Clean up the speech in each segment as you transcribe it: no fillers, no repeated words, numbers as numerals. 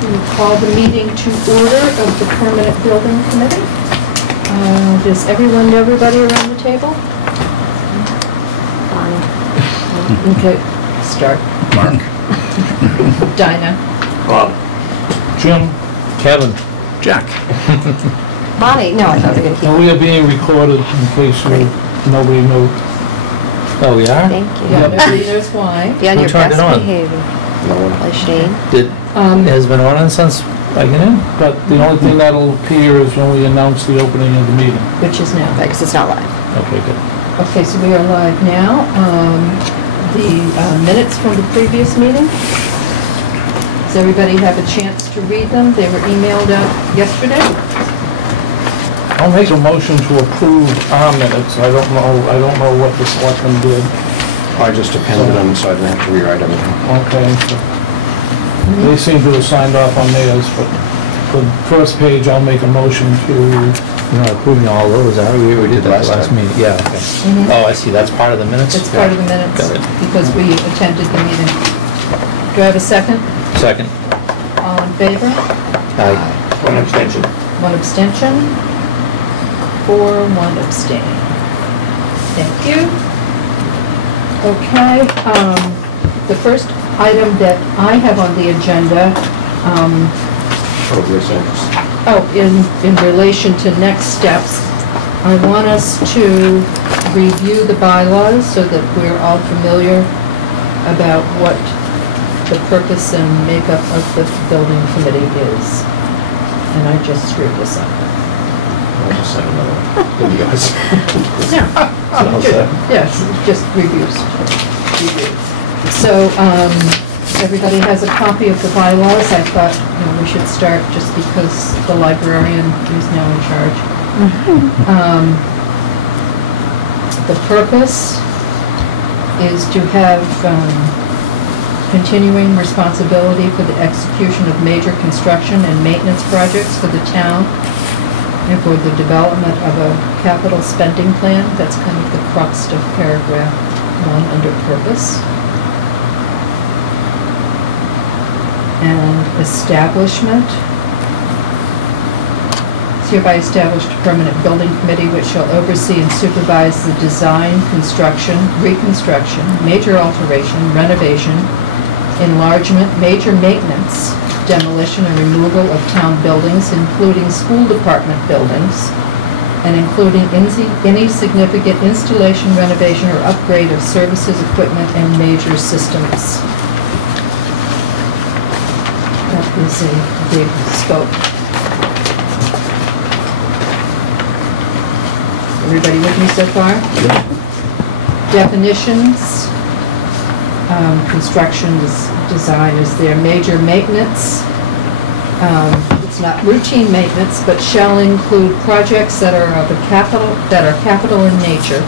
We call the meeting to order of the Permanent Building Committee. Does everyone know everybody around the table? Okay, start. Mark. Dinah. Bob. Jim. Kevin. Jack. Bonnie, no, I thought we were going to keep. And we are being recorded in case nobody knew. Oh, we are? Thank you. Yeah, nobody knows why. Be on Who your turned it best on? behavior. By Shane. It has been on since I get in, but the only thing that'll appear is when we announce the opening of the meeting. Which is now. Because it's not live. Okay, good. Okay, so we are live now. The minutes from the previous meeting. Does everybody have a chance to read them? They were emailed out yesterday. I'll make a motion to approve our minutes. I don't know what the selectmen did. I just appended them so I didn't have to rewrite everything. Okay, so they seem to have signed off on theirs, but the first page, I'll make a motion to... You're not approving all those, are we? We did that last meeting. Yeah, okay. Oh, I see, that's part of the minutes? It's part of the minutes Got it. because we attended the meeting. Do I have a second? Second. All in favor? Aye. One abstention. One abstention. 4, 1 abstain. Thank you. Okay, the first item that I have on the agenda, in relation to next steps, I want us to review the bylaws so that we're all familiar about what the purpose and makeup of the building committee is. And I just screwed this up. I'll just send another one. Give you guys. Yes, just reviews. So, everybody has a copy of the bylaws. I thought we should start just because the librarian is now in charge. The purpose is to have continuing responsibility for the execution of major construction and maintenance projects for the town and for the development of a capital spending plan. That's kind of the crux of paragraph 1 under purpose. And establishment. It's hereby established a permanent building committee which shall oversee and supervise the design, construction, reconstruction, major alteration, renovation, enlargement, major maintenance, demolition and removal of town buildings, including school department buildings, and including any significant installation, renovation, or upgrade of services, equipment, and major systems. That is a big scope. Everybody with me so far? Yeah. Definitions. Construction design is their major maintenance. It's not routine maintenance, but shall include projects that are capital in nature.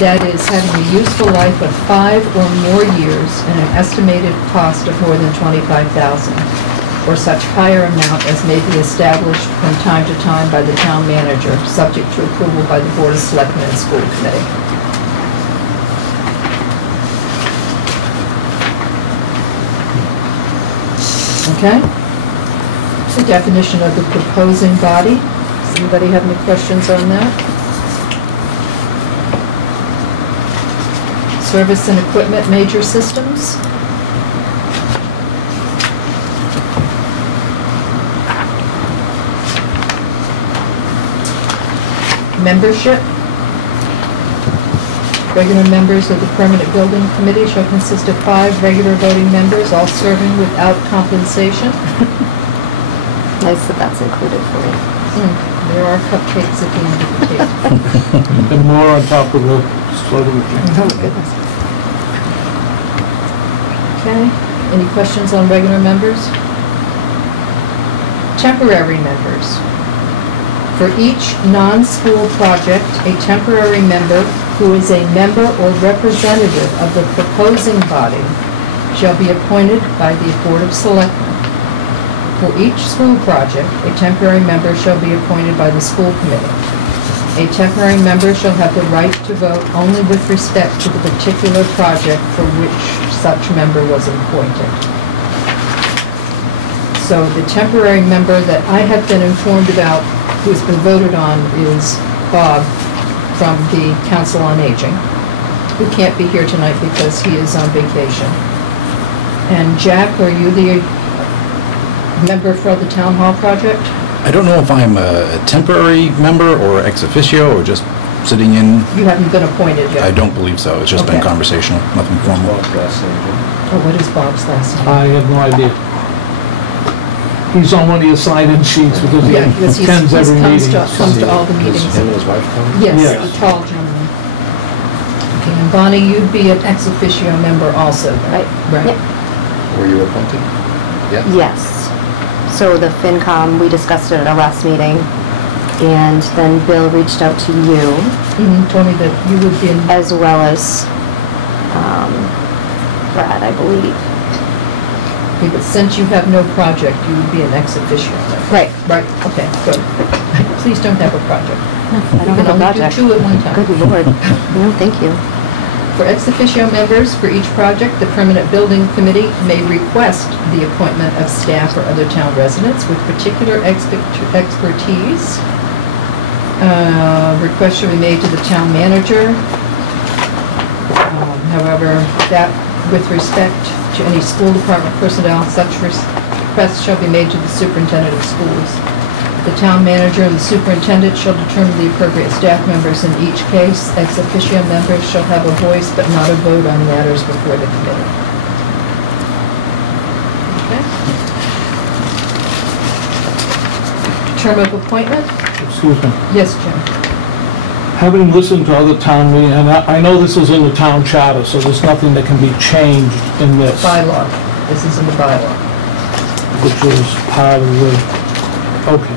That is, having a useful life of 5 or more years and an estimated cost of more than $25,000, or such higher amount as may be established from time to time by the town manager, subject to approval by the Board of Selectmen and School Committee. Okay? The definition of the proposing body. Does anybody have any questions on that? Service and equipment major systems. Membership. Regular members of the Permanent Building Committee shall consist of 5 regular voting members, all serving without compensation. Nice that that's included for me. There are cupcakes at the end of the table. And more on top of the slogan. Oh my goodness. Okay, any questions on regular members? Temporary members. For each non-school project, a temporary member who is a member or representative of the proposing body shall be appointed by the Board of Selectmen. For each school project, a temporary member shall be appointed by the school committee. A temporary member shall have the right to vote only with respect to the particular project for which such member was appointed. So the temporary member that I have been informed about, who's been voted on, is Bob from the Council on Aging, who can't be here tonight because he is on vacation. And Jack, are you the member for the Town Hall project? I don't know if I'm a temporary member or ex officio or just sitting in. You haven't been appointed yet? I don't believe so. It's just been Okay. conversational, nothing formal. Oh, what is Bob's last name? I have no idea. He's on one of your sign-in sheets because he Yeah, because attends every meeting. comes to all the meetings. Him and his wife come? Yes, Yes. the tall gentleman. Okay, and Bonnie, you'd be an ex officio member also, then? Right. Right. Yep. Were you appointed? Yeah? Yes. So the FinCom, we discussed it at our last meeting, and then Bill reached out to you, Told me that you would be in, as well as Brad, I believe. okay, but since you have no project, you would be an ex officio member. Right. Right, okay, good. Please don't have a project. I don't have a project. You can only do 2 at one time. Good lord. No, thank you. For ex officio members, for each project, the Permanent Building Committee may request the appointment of staff or other town residents with particular expertise. Request should be made to the town manager. However, that with respect to any school department personnel, such requests shall be made to the superintendent of schools. The town manager and the superintendent shall determine the appropriate staff members in each case. Ex officio members shall have a voice but not a vote on matters before the committee. Okay. Term of appointment? Excuse me. Yes, Jim. Having listened to other town meetings, and I know this is in the town charter, so there's nothing that can be changed in this, Bylaw. This is in the bylaw. which is part of the, okay.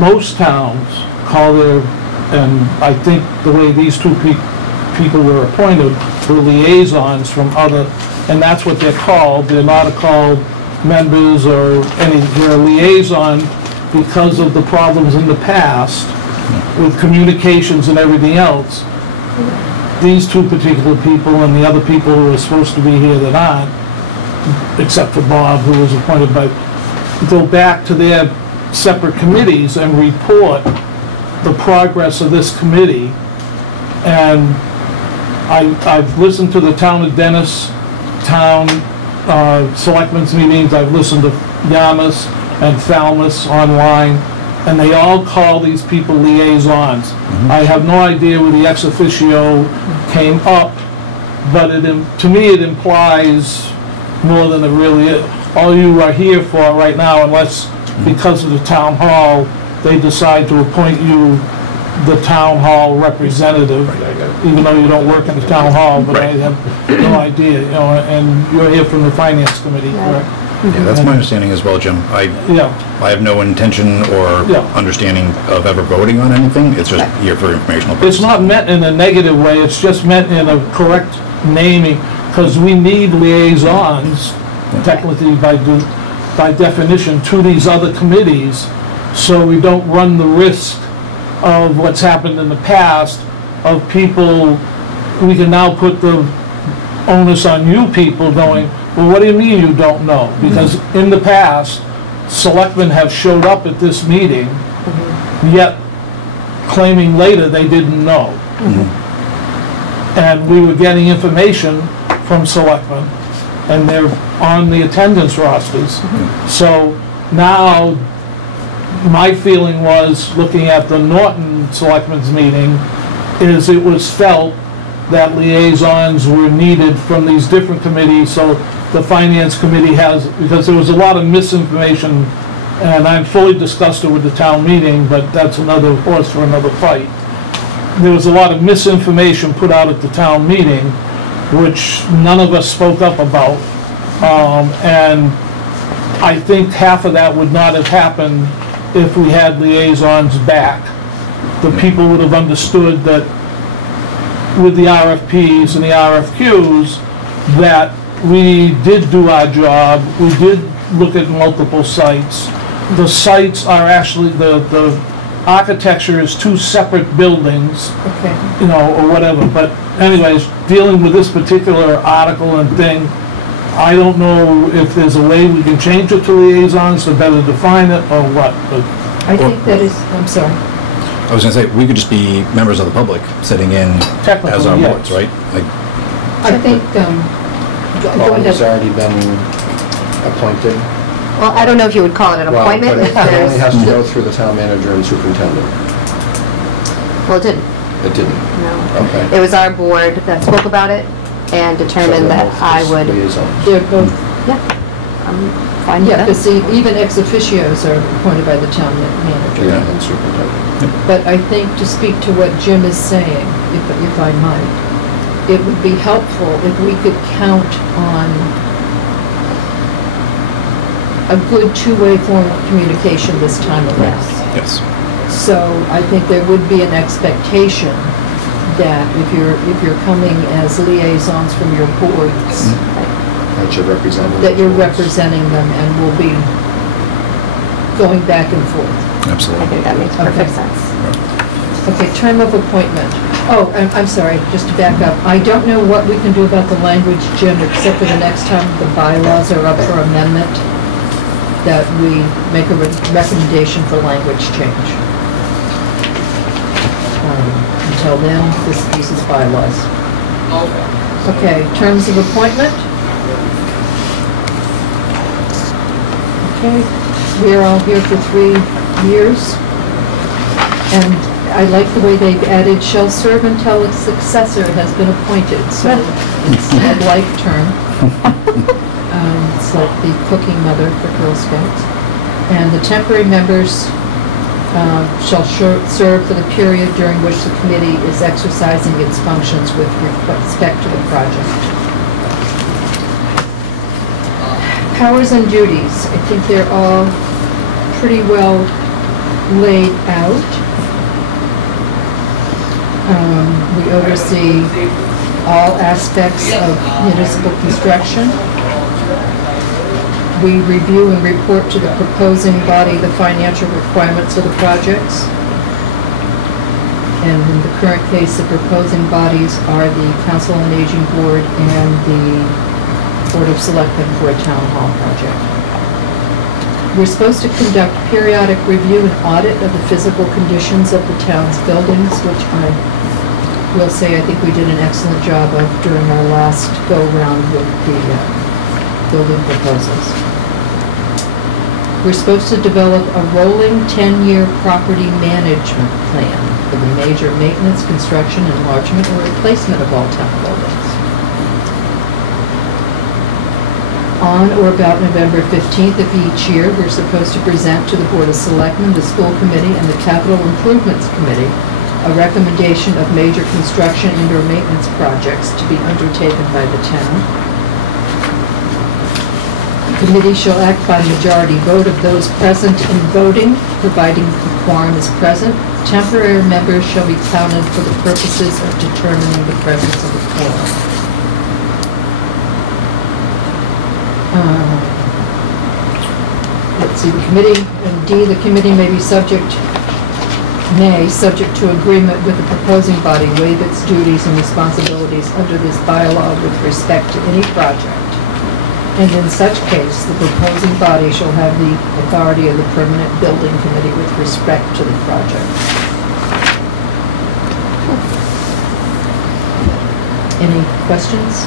Most towns call their, and I think the way these 2 people were appointed were liaisons from other, and that's what they're called. They're not called members or any, they're a liaison because of the problems in the past with communications and everything else. These 2 particular people and the other people who are supposed to be here that aren't, except for Bob, who was appointed by, go back to their separate committees and report the progress of this committee. And I've listened to the town of Dennis, town selectmen's meetings, I've listened to Yarmouth and Falmouth online, and they all call these people liaisons. I have no idea where the ex officio came up, but to me it implies more than it really is. All you are here for right now, unless because of the town hall, they decide to appoint you the town hall representative, even though you don't work in the town hall, but I have no idea, you know, and you're here from the finance committee, correct? Yeah, that's my understanding as well, Jim. Yeah, I have no intention or Yeah. understanding of ever voting on anything. It's just here for informational purposes. it's not meant in a negative way, it's just meant in a correct naming, because we need liaisons, technically by definition, to these other committees, so we don't run the risk of what's happened in the past, of people, we can now put the onus on you people going, well, what do you mean you don't know? Because in the past, selectmen have showed up at this meeting, yet claiming later they didn't know. And we were getting information from selectmen, and they're on the attendance rosters. So now, my feeling was, looking at the Norton Selectmen's meeting, is it was felt that liaisons were needed from these different committees, so the Finance Committee has, because there was a lot of misinformation, and I fully discussed it with the town meeting, but that's another horse for another fight. There was a lot of misinformation put out at the town meeting, which none of us spoke up about, and I think half of that would not have happened if we had liaisons back. The people would have understood that with the RFPs and the RFQs, that we did do our job, we did look at multiple sites. The sites are actually, the architecture is 2 separate buildings, Okay. you know, or whatever, but anyways, dealing with this particular article and thing, I don't know if there's a way we can change it to liaisons to better define it or what, but I think that is, I'm sorry. I was gonna say, we could just be members of the public sitting in Technically, as our yes. boards, right? Like, I think, go Paul has ahead. already been appointed. Well, I don't know if you would call it an Well, appointment. but If it only there's, has to go through the town manager and superintendent. well, it didn't, It didn't. no. Okay. It was our board that spoke about it and So determined they're that both I just would, liaisons. They're both, yeah, I'm fine with yeah, that. because even ex officios are appointed by the town manager. Yeah, and superintendent. But I think to speak to what Jim is saying, if I might, it would be helpful if we could count on a good two-way form of communication this time around. yes. So I think there would be an expectation that if you're coming as liaisons from your boards, That you're representing. that you're the boards. representing them and will be going back and forth. I Absolutely. think that makes perfect Okay. sense. Okay, term of appointment. Oh, I'm sorry, just to back up. I don't know what we can do about the language, Jim, except for the next time the bylaws are up for amendment, that we make a recommendation for language change. Until then, this is bylaws. Okay, terms of appointment. Okay, we're all here for 3 years. And I like the way they've added, shall serve until its successor has been appointed, so it's a life term. It's like the cooking mother for Girl Scouts. And the temporary members shall serve for the period during which the committee is exercising its functions with respect to the project. Powers and duties, I think they're all pretty well laid out. We oversee all aspects of municipal construction. We review and report to the proposing body the financial requirements of the projects. And in the current case, the proposing bodies are the Council on Aging Board and the Board of Selectmen for a town hall project. We're supposed to conduct periodic review and audit of the physical conditions of the town's buildings, which I will say I think we did an excellent job of during our last go-round with the building proposals. We're supposed to develop a rolling 10-year property management plan for the major maintenance, construction, enlargement, or replacement of all town buildings. On or about November 15th of each year, we're supposed to present to the Board of Selectmen, the School Committee, and the Capital Improvements Committee a recommendation of major construction and/or maintenance projects to be undertaken by the town. The committee shall act by majority vote of those present in voting, providing the quorum is present. Temporary members shall be counted for the purposes of determining the presence of a quorum. Let's see, the committee, and D, the committee may be subject to agreement with the proposing body, waive its duties and responsibilities under this bylaw with respect to any project. And in such case, the proposing body shall have the authority of the permanent building committee with respect to the project. Any questions?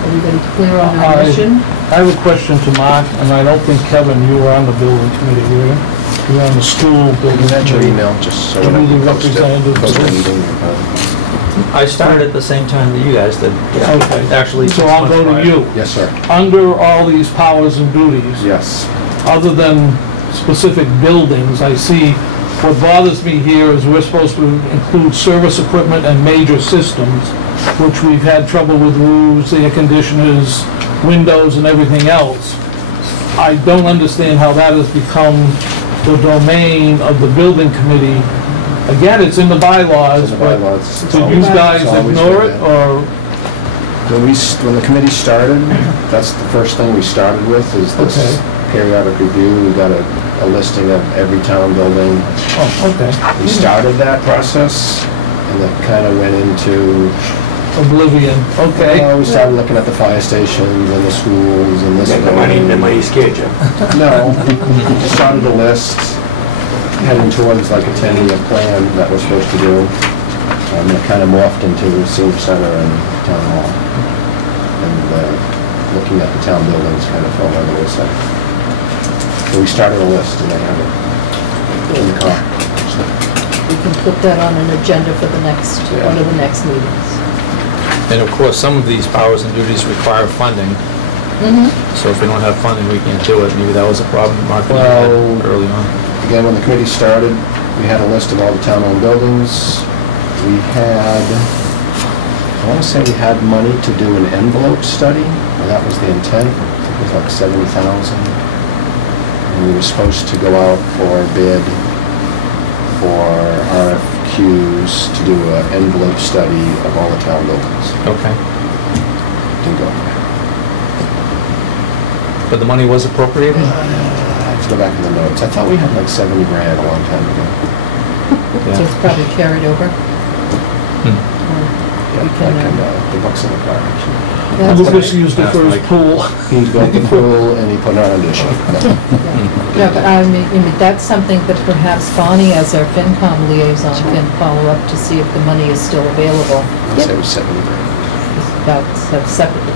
Everybody clear on our mission? I have a question to Mark, and I don't think, Kevin, you were on the building committee, were you? You were on the school building You had your committee. email, just so To be when the I post it, representative. post a meeting. I started at the same time that you guys did. Okay. Actually, So I'll go to you. Yes, sir. Under all these powers and duties, Yes. other than specific buildings, I see what bothers me here is we're supposed to include service equipment and major systems, which we've had trouble with roofs, air conditioners, windows, and everything else. I don't understand how that has become the domain of the building committee. Again, it's in the bylaws, It's in the but bylaws. It's do you always- guys it's always ignore been it, that. or? When the committee started, that's the first thing we started with, is this Okay. periodic review. We got a listing of every town building. Oh, okay. We started that process, and that kind of went into oblivion, okay? We started looking at the fire stations and the schools and this. The money scared you. No, we started a list heading towards like a 10-year plan that we're supposed to do. And it kind of morphed into the senior center and town hall. And looking at the town buildings kind of fell by the wayside. So we started a list and I have it in the car. So, We can put that on an agenda for the next, one of the next meetings. And of course, some of these powers and duties require funding. So if we don't have funding, we can't do it. Maybe that was a problem Mark and you had Well- early on. Again, when the committee started, we had a list of all the town-owned buildings. We had, I want to say we had money to do an envelope study. Well, that was the intent. It was like 70,000. And we were supposed to go out for a bid for RFQs to do an envelope study of all the town buildings. Okay. Didn't go. But the money was appropriated? I have to go back in the notes. I thought we had like 70 grand a long time ago. So it's probably carried over. Yeah, We can, the buck's in the car, actually. That's Lucas fine. used it for his pool. He built the pool and he put it on audition. No, but I mean, that's something that perhaps Bonnie, as our FinCom liaison, can follow up to see if the money is still available. I'd say it was 70 grand. It's about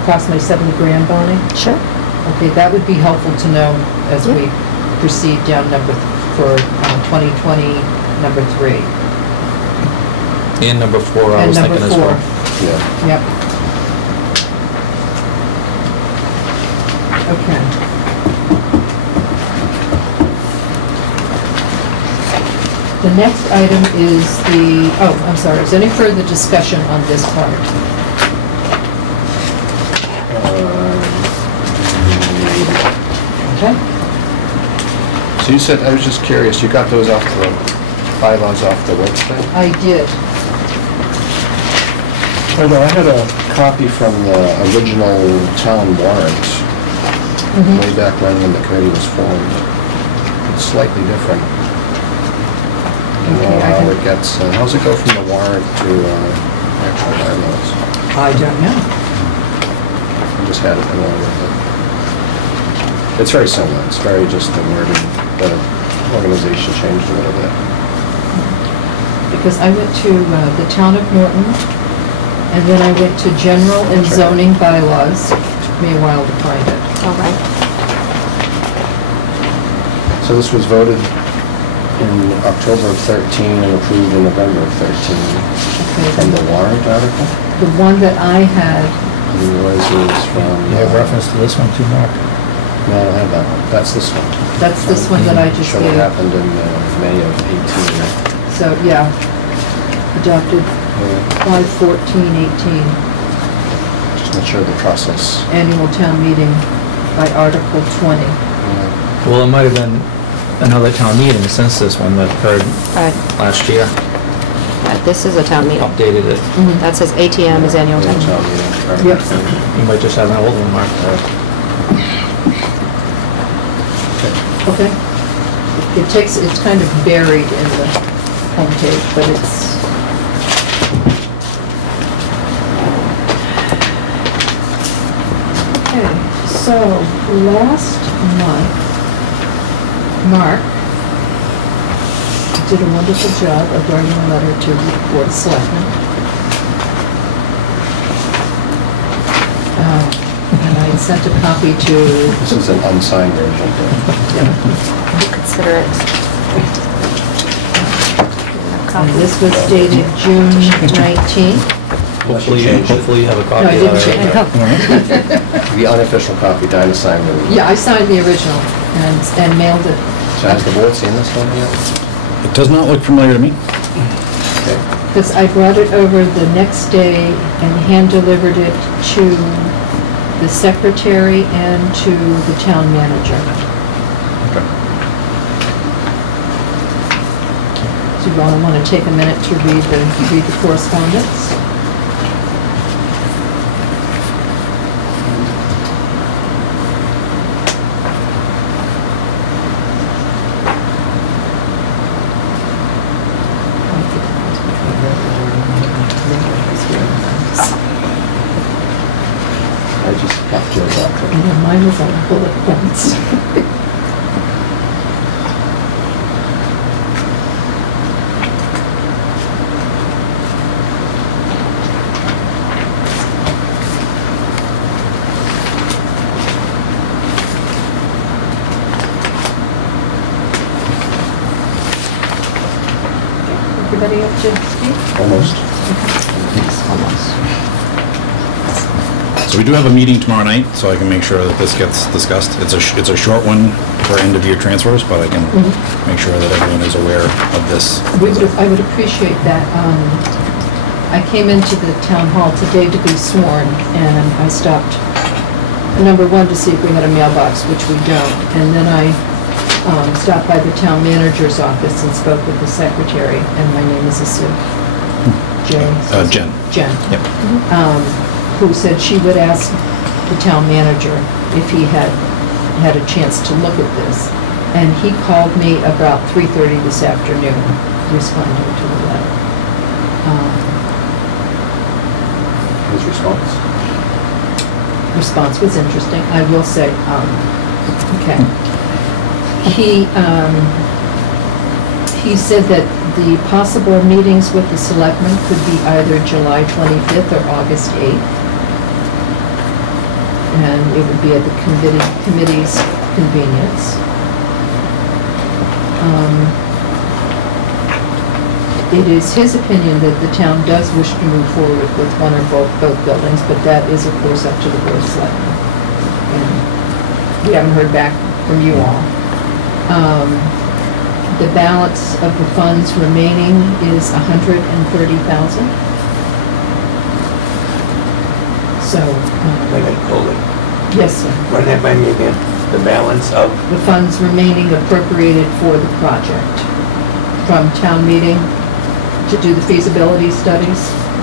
approximately 70 grand, Bonnie? Sure. Okay, that would be helpful to know as we proceed down for 2020, number 3. And number 4, I And was number thinking as 4. well. Yeah. Yep. Okay. The next item is I'm sorry, is there any further discussion on this part? Okay. So you said, I was just curious, you got those off the bylaws off the website? I did. Oh, no, I had a copy from the original town warrant, way back when the committee was formed. It's slightly different. I don't know Okay, I how can- it gets, how's it go from the warrant to actual bylaws? I don't know. I just had it along with it. It's very similar, it's very just the wording, the organization changed a little bit. Because I went to the town of Norton, and then I went to general and That's right. zoning bylaws. Took me a while to find it. All right. So this was voted in October of 13 and approved in November of 13 Okay, from the warrant article. the one that I had, And yours is from... You have reference to this one too, Mark? No, I don't have that one. That's this one. that's this one that I just Show what gave. happened in May of 18. So, yeah, adopted Yeah, 5/14/18, just not sure the process. annual town meeting by Article 20. Yeah. Well, it might have been another town meeting since this one that occurred last year, This is a town meeting. updated it. That says ATM is annual Yeah, town town meeting. meeting, Article Yep. 20. You might just have an old one, Mark. Okay. It's kind of buried in the homepage, but it's... Okay, so last month, Mark did a wonderful job of writing a letter to the Board of Selectmen. And I sent a copy to... This is an unsigned version. Consider it. And this was dated June 19th. Hopefully you have a No, copy I of didn't that. change it. The unofficial copy, Dinah signed it. Yeah, I signed the original and mailed it. So has the board seen this one yet? It does not look familiar to me. Okay. Because I brought it over the next day and hand-delivered it to the secretary and to the town manager. Okay. So you all want to take a minute to read the correspondence? mine was on bullet points. Everybody up to speed? Almost. So we do have a meeting tomorrow night, so I can make sure that this gets discussed. It's a short one for end-of-year transfers, but I can make sure that everyone is aware of this. I would appreciate that. I came into the town hall today to be sworn, and I stopped, number one, to see if we had a mailbox, which we don't, and then I stopped by the town manager's office and spoke with the secretary, and my name is Sue. Jen. Jen. Yep. Who said she would ask the town manager if he had had a chance to look at this. And he called me about 3:30 this afternoon, responding to the letter. His response? Response was interesting, I will say. Okay. He said that the possible meetings with the selectmen could be either July 25th or August 8th. And it would be at the committee's convenience. It is his opinion that the town does wish to move forward with one or both buildings, but that is, of course, up to the board of selectmen. And we haven't heard back from you all. The balance of the funds remaining is $130,000. So, Hold it. yes, sir. Run that by me again. The balance of, The funds remaining appropriated for the project from town meeting to do the feasibility studies.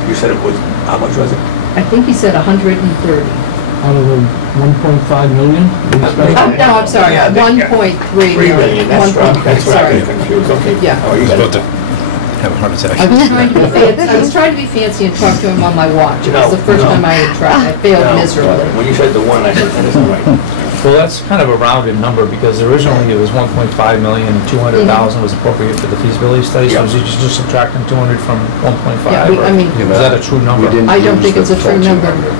you said it was, how much was it? I think he said 130. Out of the 1.5 million? we spent- Oh, no, I'm sorry, Yeah, 1.3 3 million, million. that's where I 1.3, got sorry. confused, okay. Yeah. Oh, you He's got about to it. have a heart attack. I was trying to be fancy, and talk to him on my watch. It was the first No. time I had tried. I failed No, miserably. When you said the one, I said, that isn't right. Well, that's kind of a rounded number, because originally it was 1.5 million, 200,000 was appropriate for the feasibility study, so Yeah. is he just subtracting 200 from 1.5? Yeah, I mean, Is that a true number? We didn't I don't use think it's the a true full number. 200.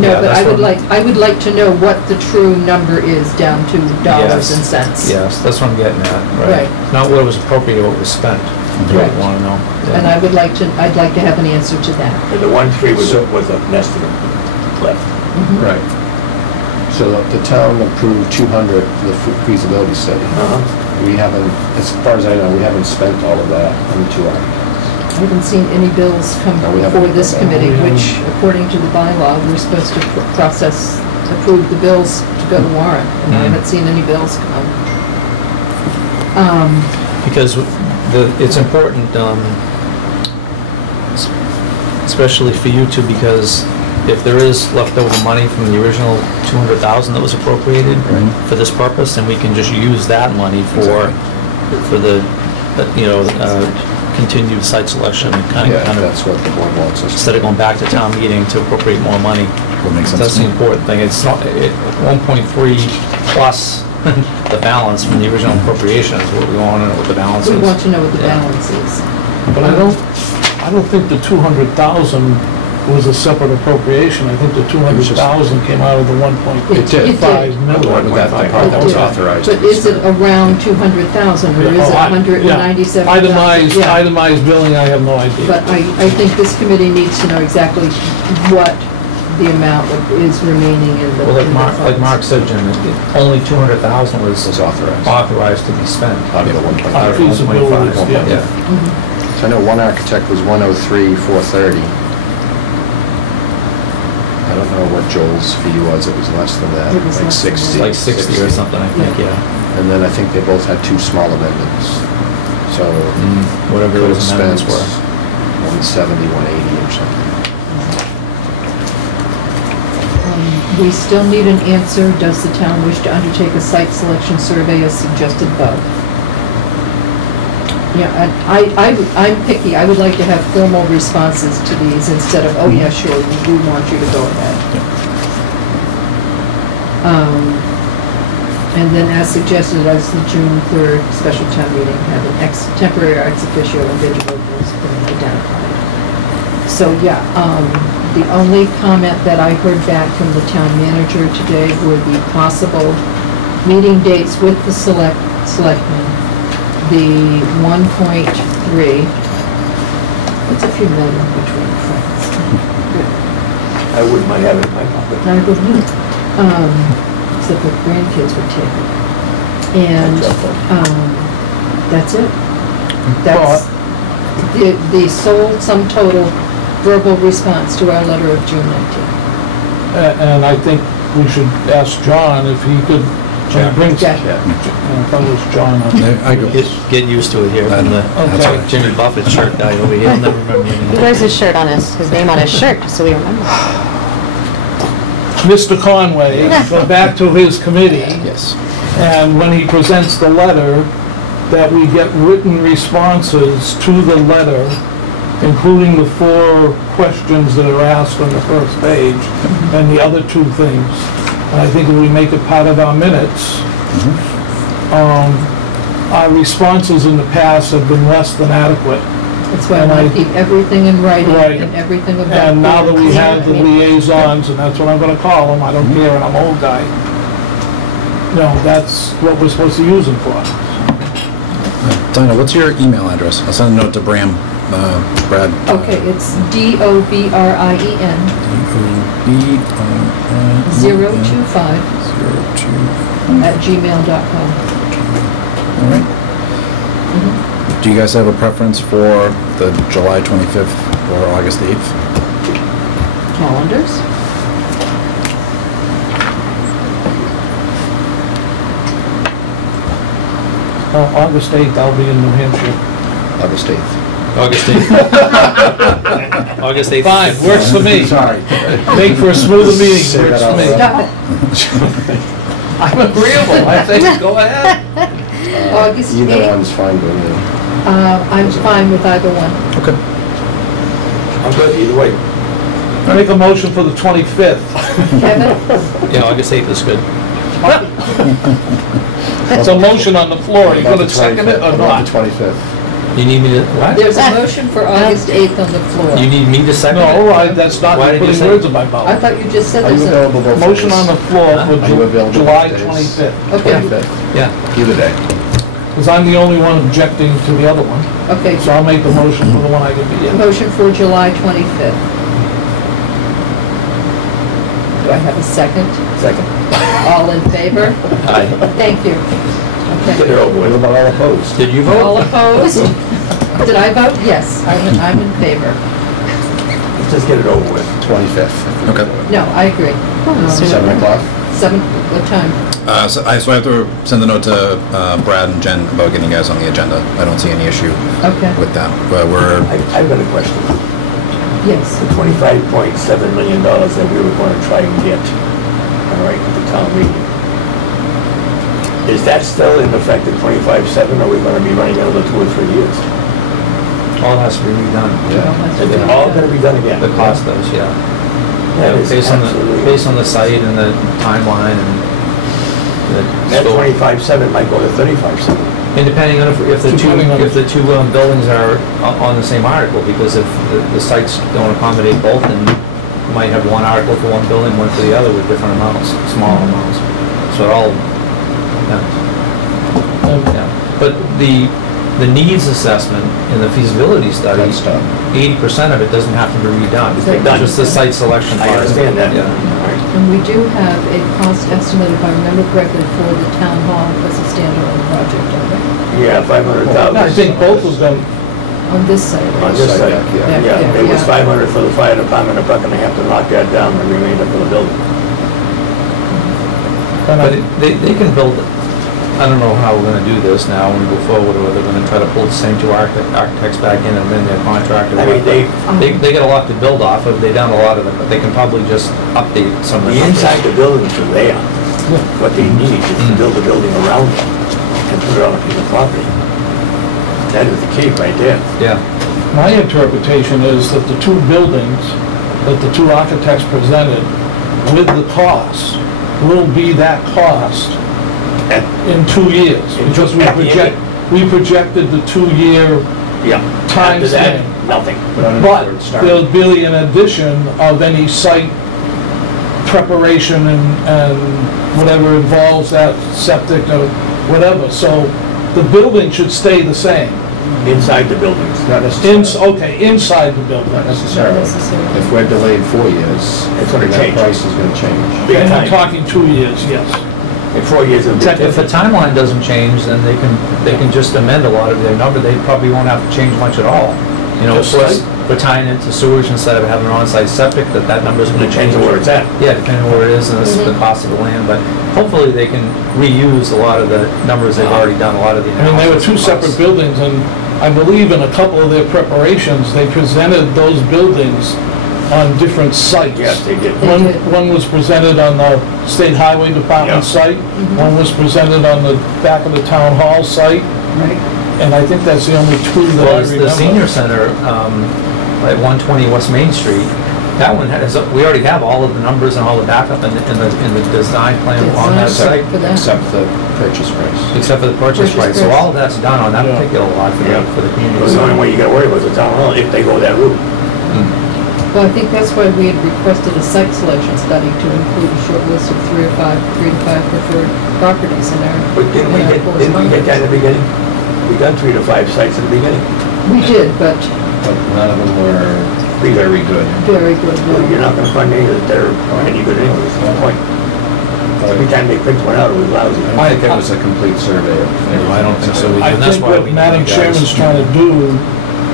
No, Yeah, but that's what- I would like to know what the true number is down to dollars Yes. and cents. Yes, that's what I'm getting at, Right. right? Not what was appropriated, what was spent. You Right. want to know. Yeah. And I'd like to have an answer to that. And the 1.3 was an estimate left. Right. So the town approved 200 for the feasibility study. Uh-huh. We haven't, as far as I know, we haven't spent all of that on the 2 articles. I haven't seen any bills come No, we haven't. before this committee, No, we which, according to the bylaw, we're supposed to approve the bills to go to warrant, and I Mhm. haven't seen any bills come. Because it's important, especially for you two, because if there is leftover money from the original 200,000 that was appropriated for this purpose, then we can just use that money for the, continued site selection and kind Yeah, of, that's what the board wants us to. instead of going back to town meeting to appropriate more money. Will make sense That's to the me. important thing. It's not, 1.3 plus the balance from the original appropriation is what we want to know what the balance is. We want to know what the Yeah. balance is. But I don't think the 200,000 was a separate appropriation. I think the 200,000 came out of the It did. 1.5 million. But that, the part that was authorized. But is it around 200,000, or is it Oh, 197,000? Itemized, Yeah. itemized billing, I have no idea. But I think this committee needs to know exactly what the amount is remaining in the. Well, in the like funds. Mark said, Jim, only 200,000 was Was authorized. authorized to be spent. Out of the Out of 1.5. Feasibility, 1.5, yeah. yeah. So I know one architect was 103,430. I don't know what Joel's fee was, it was less than that, It was like less than 60. It's like 60 or something, I think, yeah. And then I think they both had 2 small amendments. So Whatever could have those spent amendments were. 170, 180 or something. We still need an answer. Does the town wish to undertake a site selection survey as suggested above? Yeah, I'm picky. I would like to have formal responses to these instead of, oh, yeah, sure, we want you to go ahead. And then as suggested, as the June 3rd special town meeting, have an temporary ex officio individual who's been identified. So, yeah, the only comment that I heard back from the town manager today would be possible meeting dates with the selectmen, the 1.3, it's a few million between friends. I wouldn't mind having it in my pocket. Not a good move. Except the grandkids would take it. And, that's it. That's the sole sum total verbal response to our letter of June 19th. And I think we should ask John if he could bring. Yeah. I thought it was John. I go. Get used to it here from the That's Okay. right. Jimmy Buffett shirt guy over here. He'll never remember He anything. wears his shirt on his name on his shirt, so we remember. Mr. Conway, go back to his committee, Yes. and when he presents the letter, that we get written responses to the letter, including the 4 questions that are asked on the first page, and the other 2 things. And I think if we make it part of our minutes, our responses in the past have been less than adequate. That's why I And want I- to keep everything in writing Right. and everything about. And now that we the- have the liaisons, and that's what I'm gonna call them, I don't care, and I'm an old guy. That's what we're supposed to use them for. Dinah, what's your email address? I'll send a note to Brad. Okay, it's DOBRIEN 025 @gmail.com. All right. Do you guys have a preference for the July 25th or August 8th? Calendars? August 8th, I'll be in New Hampshire. August 8th. August 8th. August 8th. Fine, works for me. Sorry. Make for a smoother meeting, Say works that for me. out I'm agreeable, I think, go ahead. August Either 8th? one's fine with me. I'm fine with either one. Okay. I'm good either way. I make a motion for the 25th. Kevin? Yeah, August 8th is good. It's a motion on the floor, you gonna second it or About not? the 25th. You need me to, what? There's a motion for August 8th on the floor. You need me to second it? No, that's not Why did you putting say- words in my I mouth. thought you just said Are you there's a... available both Motion days? on the floor Huh? for Are you available July both days? 25th, Okay, 25th, Yeah. either day. because I'm the only one objecting to the other one. okay. So I'll make the motion for the one I can be in. Motion for July 25th. Do I have a second? Second. All in favor? Aye. Thank you. Get Okay. it over What with. about all opposed? Did you All vote? opposed? Did I vote? Yes, I'm in favor. Let's just get it over with. 25th. Okay. No, I agree. 7 o'clock? 7, what time? So I have to send a note to Brad and Jen about getting you guys on the agenda. I don't see any issue Okay, with that. But we're, I've got a question. yes. The $25.7 million that we were going to try and get, all right, at the town meeting. Is that still in effect at 25.7, or are we going to be running another 2 or 3 years? All has to be redone. Is it all going to be done again? The cost does, yeah. That is Based absolutely... on the site and the timeline and the That scope. 25.7 might go to 35.7. And depending on if the two buildings are on the same article, because if the sites don't accommodate both, then you might have one article for one building, one for the other with different amounts, small amounts. So it all, yeah. But the needs assessment in the feasibility study, That's done. 80% of it doesn't have to be redone. It's been done. Just the site selection I part. understand that. Yeah. All right. And we do have a cost estimate, if I remember correctly, for the town hall as a standalone project, don't we? Yeah, 500,000. I think both of them, On this side. On this side, Yeah. yeah, it was Yeah. 500 for the fire department, they're probably gonna have to knock that down and remainder for the building. and But I, they can build, I don't know how we're gonna do this now when we go forward, or they're gonna try to pull the same two architects back in and then their contractor. I mean, they, They get a lot to build off of, they've done a lot of it, but they can probably just update some of the the numbers. inside the buildings are there. What they need is to build a building around it and put it on a piece of property. That is the key right there. Yeah, my interpretation is that the 2 buildings that the 2 architects presented with the costs will be that cost At- in 2 years. Because at the end we projected the 2-year Yeah. time After that, span. nothing. But there'll be an addition of any site preparation and whatever involves that septic or whatever. So the building should stay the same. Inside the buildings. Not necessarily. Okay, inside the building. Not necessarily. Not necessarily. If we're delayed 4 years, It's gonna that change. price is gonna change. Big And time. we're talking 2 years, yes. In 4 years, it'll be If the timeline doesn't change, then they can just amend a lot of their number, they probably won't have to change much at all. You know, of Just course, like- for tying into sewage instead of having an on-site septic, that number's gonna change. Depends on where it's at. Yeah, depending on where it is and the cost of the land, but hopefully they can reuse a lot of the numbers they've already done, a lot of the I mean, they were analysis. two separate buildings, and I believe in a couple of their preparations, they presented those buildings on different sites. Yes, they did. They One, did. one was presented on the State Highway Department Yeah. site, one was presented on the back of the Town Hall site, Right. and I think that's the only two that I Was remember. the senior center, at 120 West Main Street, that one has, we already have all of the numbers and all the backup in the design plan on that Design site, for that. Except the purchase price. except for the purchase Purchase price, so price. all of that's done on that Yeah. particular lot for Yeah. the Because community. the only way you gotta worry about is the town hall, if they go that route. Well, I think that's why we had requested a site selection study to include a short list of 3 to 5 preferred properties in our. But didn't we in our get that in the beginning? We got 3 to 5 sites in the beginning. We did, but But none of them were very good. very good. Well, you're not gonna find any that they're any good anyway, that's the point. Every time they picked one out, it was lousy. I don't think it was a complete survey. No, I don't think so. I And that's think why what we Madam need you guys. Chairman's trying to do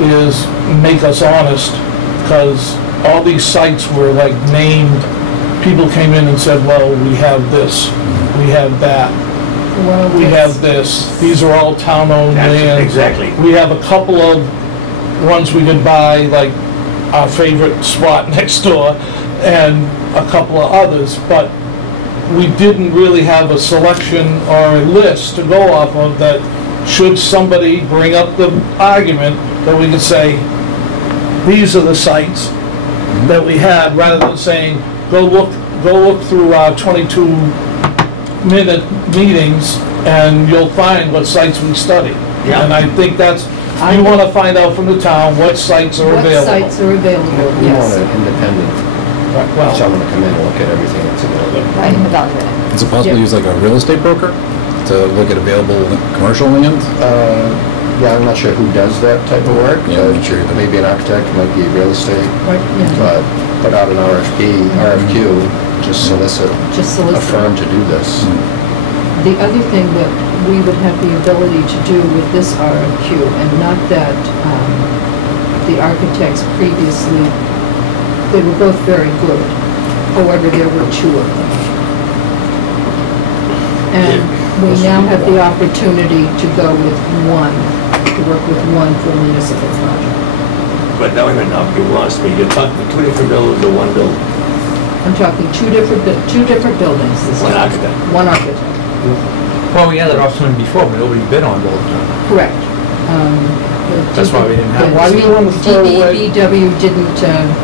is make us honest, because all these sites were like named, people came in and said, well, we have this, we have that, Well, we it's- have this, these are all town-owned That's lands. exactly. We have a couple of ones we could buy, like our favorite spot next door, and a couple of others, but we didn't really have a selection or a list to go off of that, should somebody bring up the argument, that we could say, these are the sites that we had, rather than saying, go look through our 22-minute meetings, and you'll find what sites we studied. Yeah. And I think that's, you want to find out from the town what sites are What available. sites are available, We want yes. an independent, Well, someone to come in and look at everything that's available. Right, evaluate it. Is it possible to Yeah. use like a real estate broker to look at available commercial land? Yeah, I'm not sure who does that type of work, Yeah, I'm but not sure either. maybe an architect, might be real estate, Right, yeah, but put out an RFQ, just solicit just a solicit. firm to do this. The other thing that we would have the ability to do with this RFQ, and not that the architects previously, they were both very good, however, there were 2 of them. And we now have the opportunity to go with one, to work with one for a municipal project. But now, even now, you lost me, you're talking 2 different buildings or 1 building, I'm talking two different buildings this one time. architect. One architect, Well, we had that opportunity before, but nobody bid on both. correct. That's why we didn't have- Why do you want to throw away- DBW didn't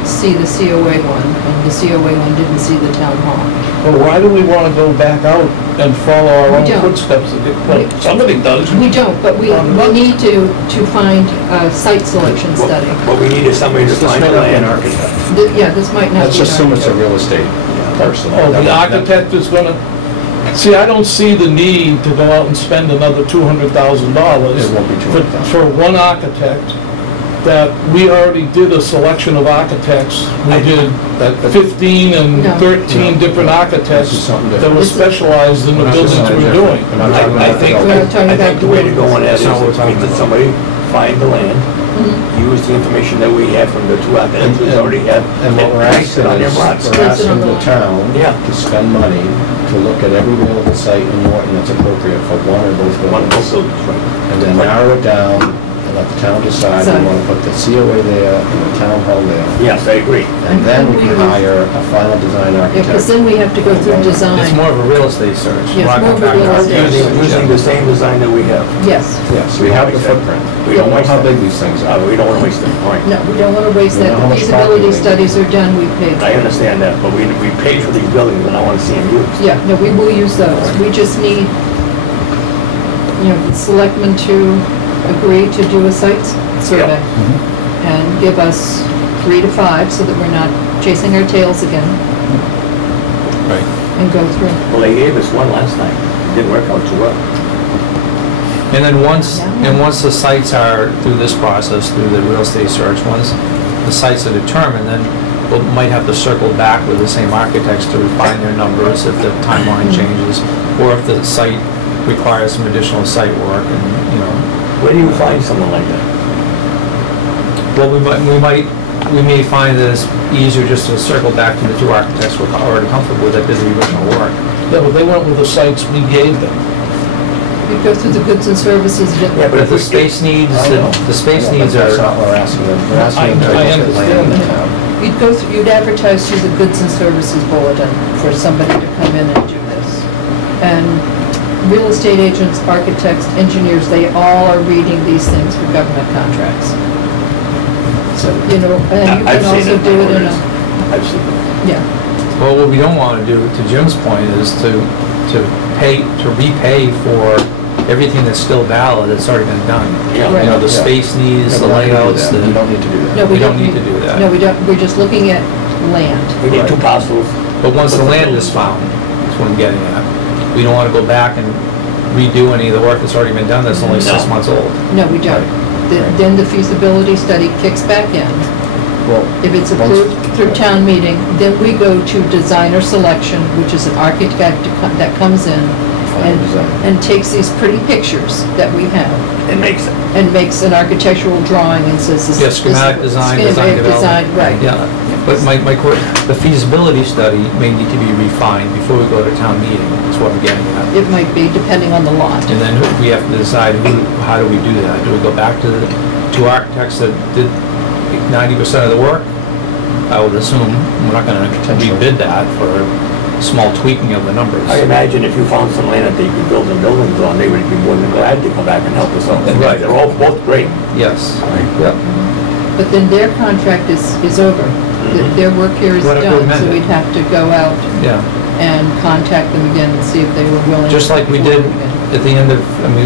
see the COA one, and the COA one didn't see the town hall. But why do we want to go back out and follow our We own don't. footsteps? Well, somebody does. We don't, but we need to find a site selection What- study. What we need is somebody to This find may the not be an land. architect. Yeah, this might not be. Let's an assume it's a architect. real estate person. Oh, the That- architect is gonna, see, I don't see the need to go out and spend another $200,000 It won't be $200,000. for one architect, that we already did a selection of architects. We did that- 15 and No. 13 different This is architects something that different. were specialized in the We're not buildings deciding we're different. doing. We're not talking I about think, development. We're not talking I think about the way to go on that is, That's not what we're talking that about. somebody find the land, use the information that we have from the 2 architects who already have, And what we're place it asking on their is, lots. we're Place it on asking the the lot. town Yeah. to spend money to look at every available site in Norton that's appropriate for one or both One buildings. both buildings, right? And then narrow it down, and let the town decide, we want to put the COA there and the town hall there. Yes, I agree. And then we can hire a final design Yeah, because architect. then we have to go through design. It's more of a real estate search. Yes, We're not more of a going real back to estate. architecture. Using the same design that we have. Yes. Yes, we have the footprint. We don't know waste how that. big these things are. We don't want to waste the point. No, we don't want to waste We that. know how The much feasibility property- studies are done, we paid. I understand that, but we paid for these buildings and I want to see them used. Yeah, no, we will use those. We just need, the selectmen to agree to do a site survey and give us 3 to 5 so that we're not chasing our tails again Right. and go through. Well, they gave us one last night. It didn't work out too well. And then once the sites are through this process, through the real estate search, once the sites are determined, then we might have to circle back with the same architects to refine their numbers if the timeline changes, or if the site requires some additional site work and, Where do you find someone like that? well, we may find that it's easier just to circle back to the 2 architects we're already comfortable with that did the original work. Yeah, but they went with the sites we gave them. We go through the goods and services. Yeah, But if the space needs, the space needs That's are, not what we're asking them. We're asking them to I look at understand land in that. town. You'd advertise through the goods and services bulletin for somebody to come in and do this. And real estate agents, architects, engineers, they all are reading these things for government contracts. So, and you can I've seen also it. do it in a, I've seen it. yeah. well, what we don't want to do, to Jim's point, is to repay for everything that's still valid, that's already been done. Yeah. Right. The Yeah. space needs, the Yeah, we don't need to do layouts, that. the... We don't need to do that. No, We don't need to do that. No, we don't, we're just looking at land. We need 2 parcels. But once the land is found, that's what I'm getting at. We don't want to go back and redo any of the work that's already been done that's only 6 No. months old. No, we don't. Then the feasibility study kicks back in. Well, If it's once- approved through town meeting, then we go to designer selection, which is an architect that comes in Final design. and takes these pretty pictures that we have It makes it. and makes an architectural drawing and says this Yeah, is... schematic design, design schematic development. design, Right. Yeah, but the feasibility study may need to be refined before we go to town meeting, that's what I'm getting at. It might be, depending on the lot. And then we have to decide how do we do that? Do we go back to the 2 architects that did 90% of the work? I would assume we're not gonna rebid that for a small tweaking of the numbers. I imagine if you found some land that they could build some buildings on, they would be more than glad to come back and help us out. Right. They're all both great. Yes. Yep. But then their contract is over. Their work here is What if we done, amend so it? we'd have to go out Yeah. and contact them again and see if they were willing. Just like we did at the end of,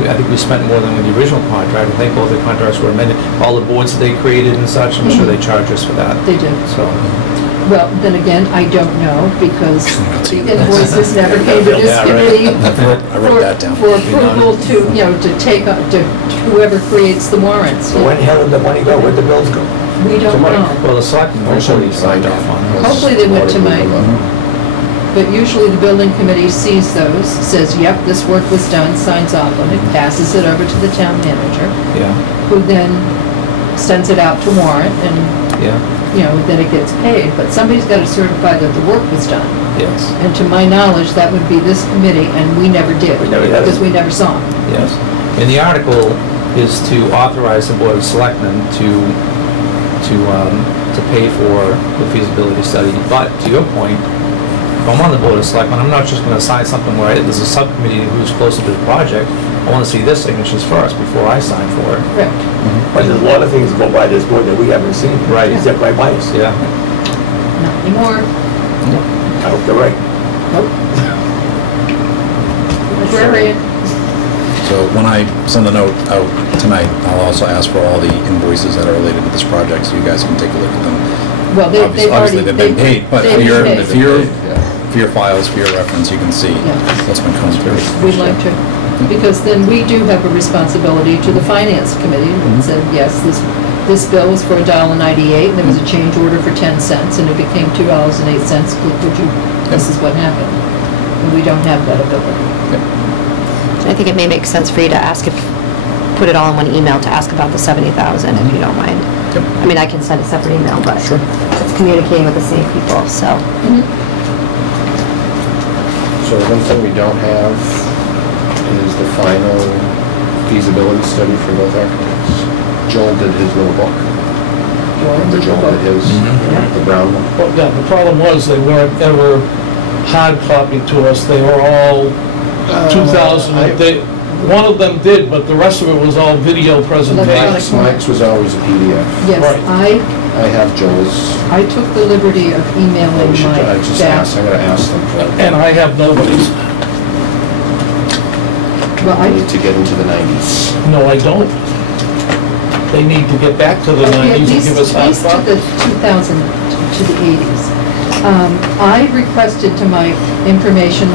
I think we spent more than with the original contract. I think both the contracts were amended. All the boards that they created and such, I'm sure they charge us for that. They did. So, Well, then again, I don't know, because the invoices never came to this Yeah, right. committee I wrote that down. for approval to take, to whoever creates the warrants. So when the hell did the money go? Where'd the bills go? We don't Tomorrow. know. well, the selectmen Also, usually we signed signed off on it. Hopefully they went to Water my- approval. But usually the building committee sees those, says, yep, this work was done, signs off on it, passes it over to the town manager, Yeah, who then sends it out to warrant, and, yeah, then it gets paid. But somebody's got to certify that the work was done. yes, And to my knowledge, that would be this committee, and we never did. We never did. Because we never saw them. yes. And the article is to authorize the Board of Selectmen to pay for the feasibility study. But to your point, if I'm on the Board of Selectmen, I'm not just gonna sign something where there's a subcommittee who's closer to the project. I wanna see their signatures first before I sign for it. Correct. But there's a lot of things that go by this board that we haven't seen. Right. They zip right by us. Yeah. Not anymore. I hope they're right. Nope. Librarian. So when I send a note out tonight, I'll also ask for all the invoices that are related to this project, so you guys can take a look at them. Well, they've already... Obviously, they've been paid, but they've for your, been if paid. your, Yeah. for your files, for your reference, you can see Yeah. what's been come through. We'd like to, because then we do have a responsibility to the finance committee that said, yes, this bill was for $1.98, and there was a change order for 10 cents, and it became $2.08. Would you, this is what happened. And we don't have that ability. I think it may make sense for you to ask put it all in one email to ask about the 70,000, if you don't mind. Yep. I mean, I can send a separate email, but Sure. it's communicating with the same people, so. So one thing we don't have is the final feasibility study for both architects. Joel did his little book. Remember Joel did his, the brown one? Well, yeah, the problem was they weren't ever hard copied to us. They were all 2000, one of them did, but the rest of it was all video presentations. Mike's was always a PDF. Yes, Right. I have Joel's. I took the liberty of emailing I my just staff. asked, I'm gonna ask them for it. And I have nobody's. Well, I I, need to get into the 90s. No, I don't. They need to get back to the okay, at 90s and least, give us at hard least to the copies. 2000, to the 80s. I requested to my information,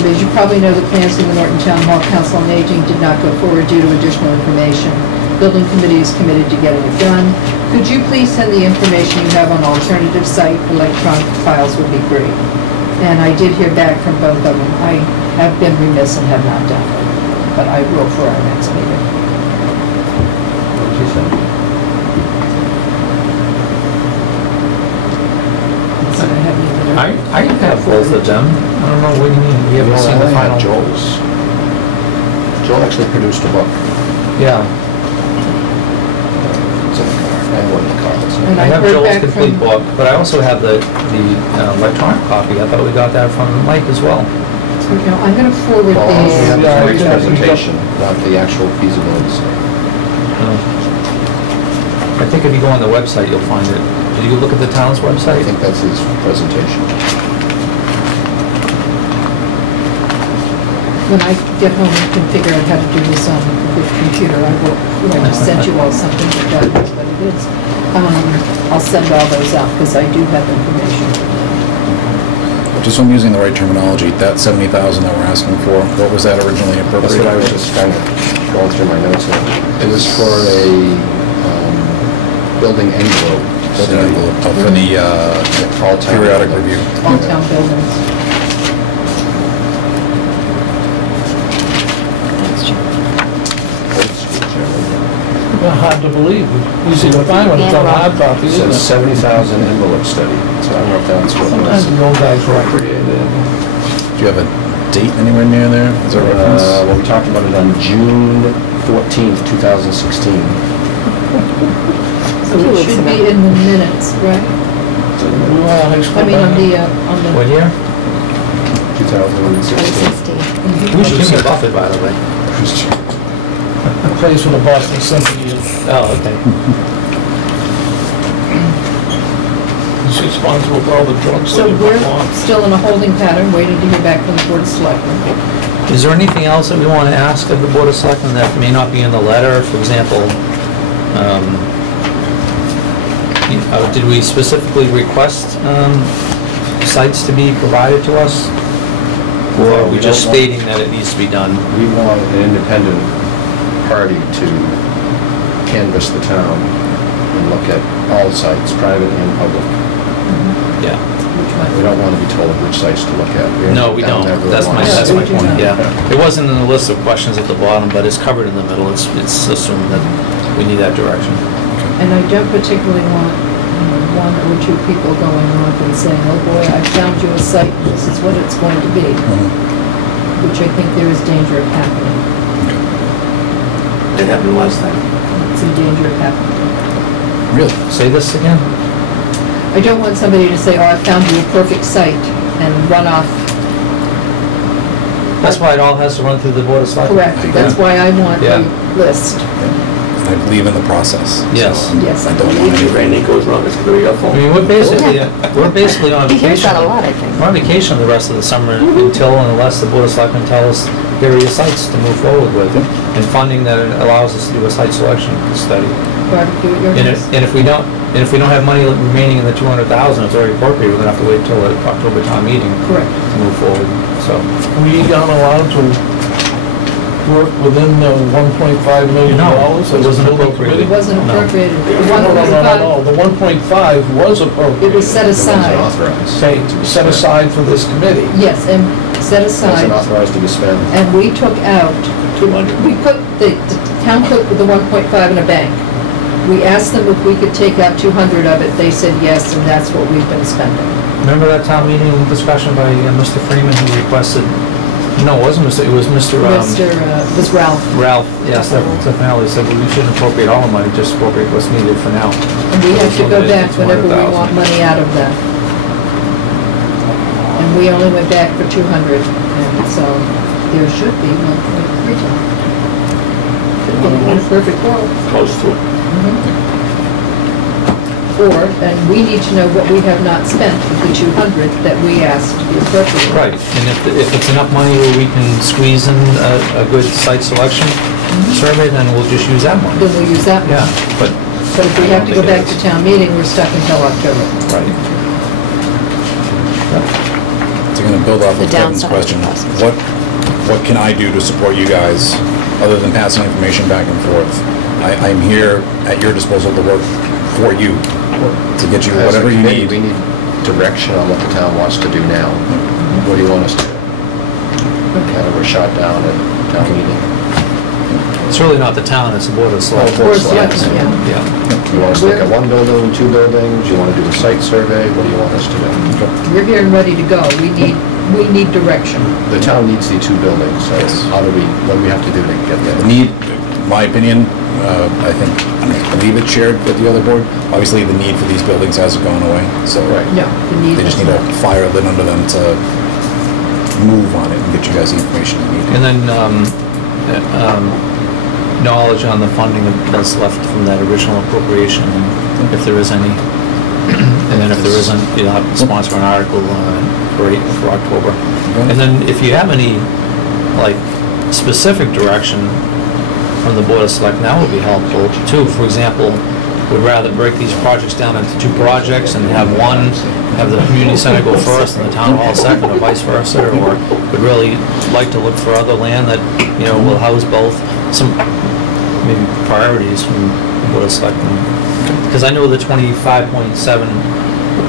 as you probably know, the plans for the Norton Town Hall Council on Aging did not go forward due to additional information. Building committee is committed to getting it done. Could you please send the information you have on alternative site? Electronic files would be great. And I did hear back from both of them. I have been remiss and have not done it, but I will for our next meeting. What did you say? So I haven't even- I have both of them. I don't know, what do you mean? You haven't seen the I final? had Joel's. Joel actually produced a book. Yeah. It's in the car. I have one in the car. And I have heard Joel's back complete from- book, but I also have the electronic copy. I thought we got that from Mike as well. So, you know, I'm gonna forward Well, we these. have Yeah, the Mike's I think presentation, not the actual feasibility study. I think if you go on the website, you'll find it. Did you look at the town's I website? think that's his presentation. When I get home and can figure out how to do this on the computer, I will, send you all something that is what it is. I'll send all those out, because I do have information. Just so I'm using the right terminology, that 70,000 that we're asking for, what was that originally That's what I appropriated? was just kind of going through my notes here. It was for a building envelope Building study. envelope, oh, for the All town periodic buildings. review. All town buildings. Old school, Jeremy. They're hard to believe. Easy to find when it's on hard copy, It isn't says it? 70,000 envelope study, so I don't know if that's what it Sometimes was. the old guys were creative. Do you have a date anywhere near there? Is there a reference? Well, we talked about it on June 14th, 2016. So 2 it weeks should ago. be in the minutes, right? Well, high school I mean, on band. the, What year? 2016. 2016. We should get Buffett, by the way. Plays for the Boston Symphony. Oh, okay. He's responsible for all the drugs so that he we're performs. still in a holding pattern, waiting to hear back from the Board of Selectmen. Is there anything else that we want to ask of the Board of Selectmen that may not be in the letter? For example, did we specifically request sites to be provided to us? Or are we We just don't want- stating that it needs to be done? We want an independent party to canvass the town and look at all sites, private and public. Yeah. Which might We don't want to be told which sites to look at. No, we don't. have That's my, one. that's my we do point, not. yeah. It wasn't in the list of questions at the bottom, but it's covered in the middle. It's assumed that we need that direction. And I don't particularly want, one or two people going off and saying, oh boy, I found you a site, and this is what it's going to be, which I think there is danger of happening. It happened last time. It's in danger of happening. Really? Say this again? I don't want somebody to say, oh, I found you a perfect site, and run off. That's why it all has to run through the Board of Selectmen. Correct, that's why I want Yeah. a list. I believe in the process. Yes. So Yes, I I don't want believe any. If anything goes wrong, it's gonna be your fault. I mean, we're basically on He hears vacation. that a lot, I think. We're on vacation the rest of the summer until and unless the Board of Selectmen tell us various sites to move forward with and funding that allows us to do a site selection study. Barbecue at your And house. if we don't have money remaining in the 200,000, it's already appropriate, we're gonna have to wait till the October town meeting Correct. to move forward, so. We aren't allowed to work within the $1.5 million. No, it as a wasn't building appropriated. It committee? wasn't No. appropriated. The No, one no, that was no, about, no, the 1.5 was appropriated. it was set It wasn't aside. authorized. Okay, to be set spent. aside for this committee. Yes, and set It wasn't aside, authorized to be spent. and we took out, 200. we put, the town put the 1.5 in a bank. We asked them if we could take out 200 of it, they said yes, and that's what we've been spending. Remember that town meeting discussion by Mr. Freeman who requested No, it wasn't Mr., it was Mr. It was Ralph. Ralph, yeah, Stefanelli said, well, we shouldn't appropriate all the money, just appropriate what's needed for now. And we have to go back whenever we want money out of that. And we only went back for 200, and so there should be 1.3 ton. In a perfect world. Close to it. Or, and we need to know what we have not spent of the 200 that we asked to be appropriated. Right, and if it's enough money where we can squeeze in a good site selection survey, then we'll just use that money. Then we'll use that one. Yeah, but. But if we have to go back to town meeting, we're stuck until October. Right. So I'm gonna build off The of Kevin's downside of the question. process. What can I do to support you guys, other than passing information back and forth? I'm here at your disposal to work for you, to get you As a whatever you committee, need. We need direction on what the town wants to do now. What do you want us to do? Kind of we're shot down at town meeting. It's really not the town, it's the board of selectmen. Board of Selectmen, Selectmen. yeah. Yeah. You want us to look at one building, two buildings? You want to do a site survey? What do you want us to do? We're here and ready to go. We need direction. The town needs the two buildings, so how do we, what do we have to do to get The there? need, my opinion, I believe it's shared with the other board. Obviously, the need for these buildings hasn't gone away, so Right. No, the need they just is need a not. fire lit under them to move on it and get you guys the information you need. And then, knowledge on the funding that's left from that original appropriation, if there is any. And then if there isn't, you'll have to sponsor an article for October. And then if you have any, like, specific direction from the Board of Selectmen, that would be helpful too. For example, would rather break these projects down into two projects and have the community center go first and the town hall second, or vice versa, or would really like to look for other land that, will house both. Some maybe priorities from the Board of Selectmen. Because I know the 25.7,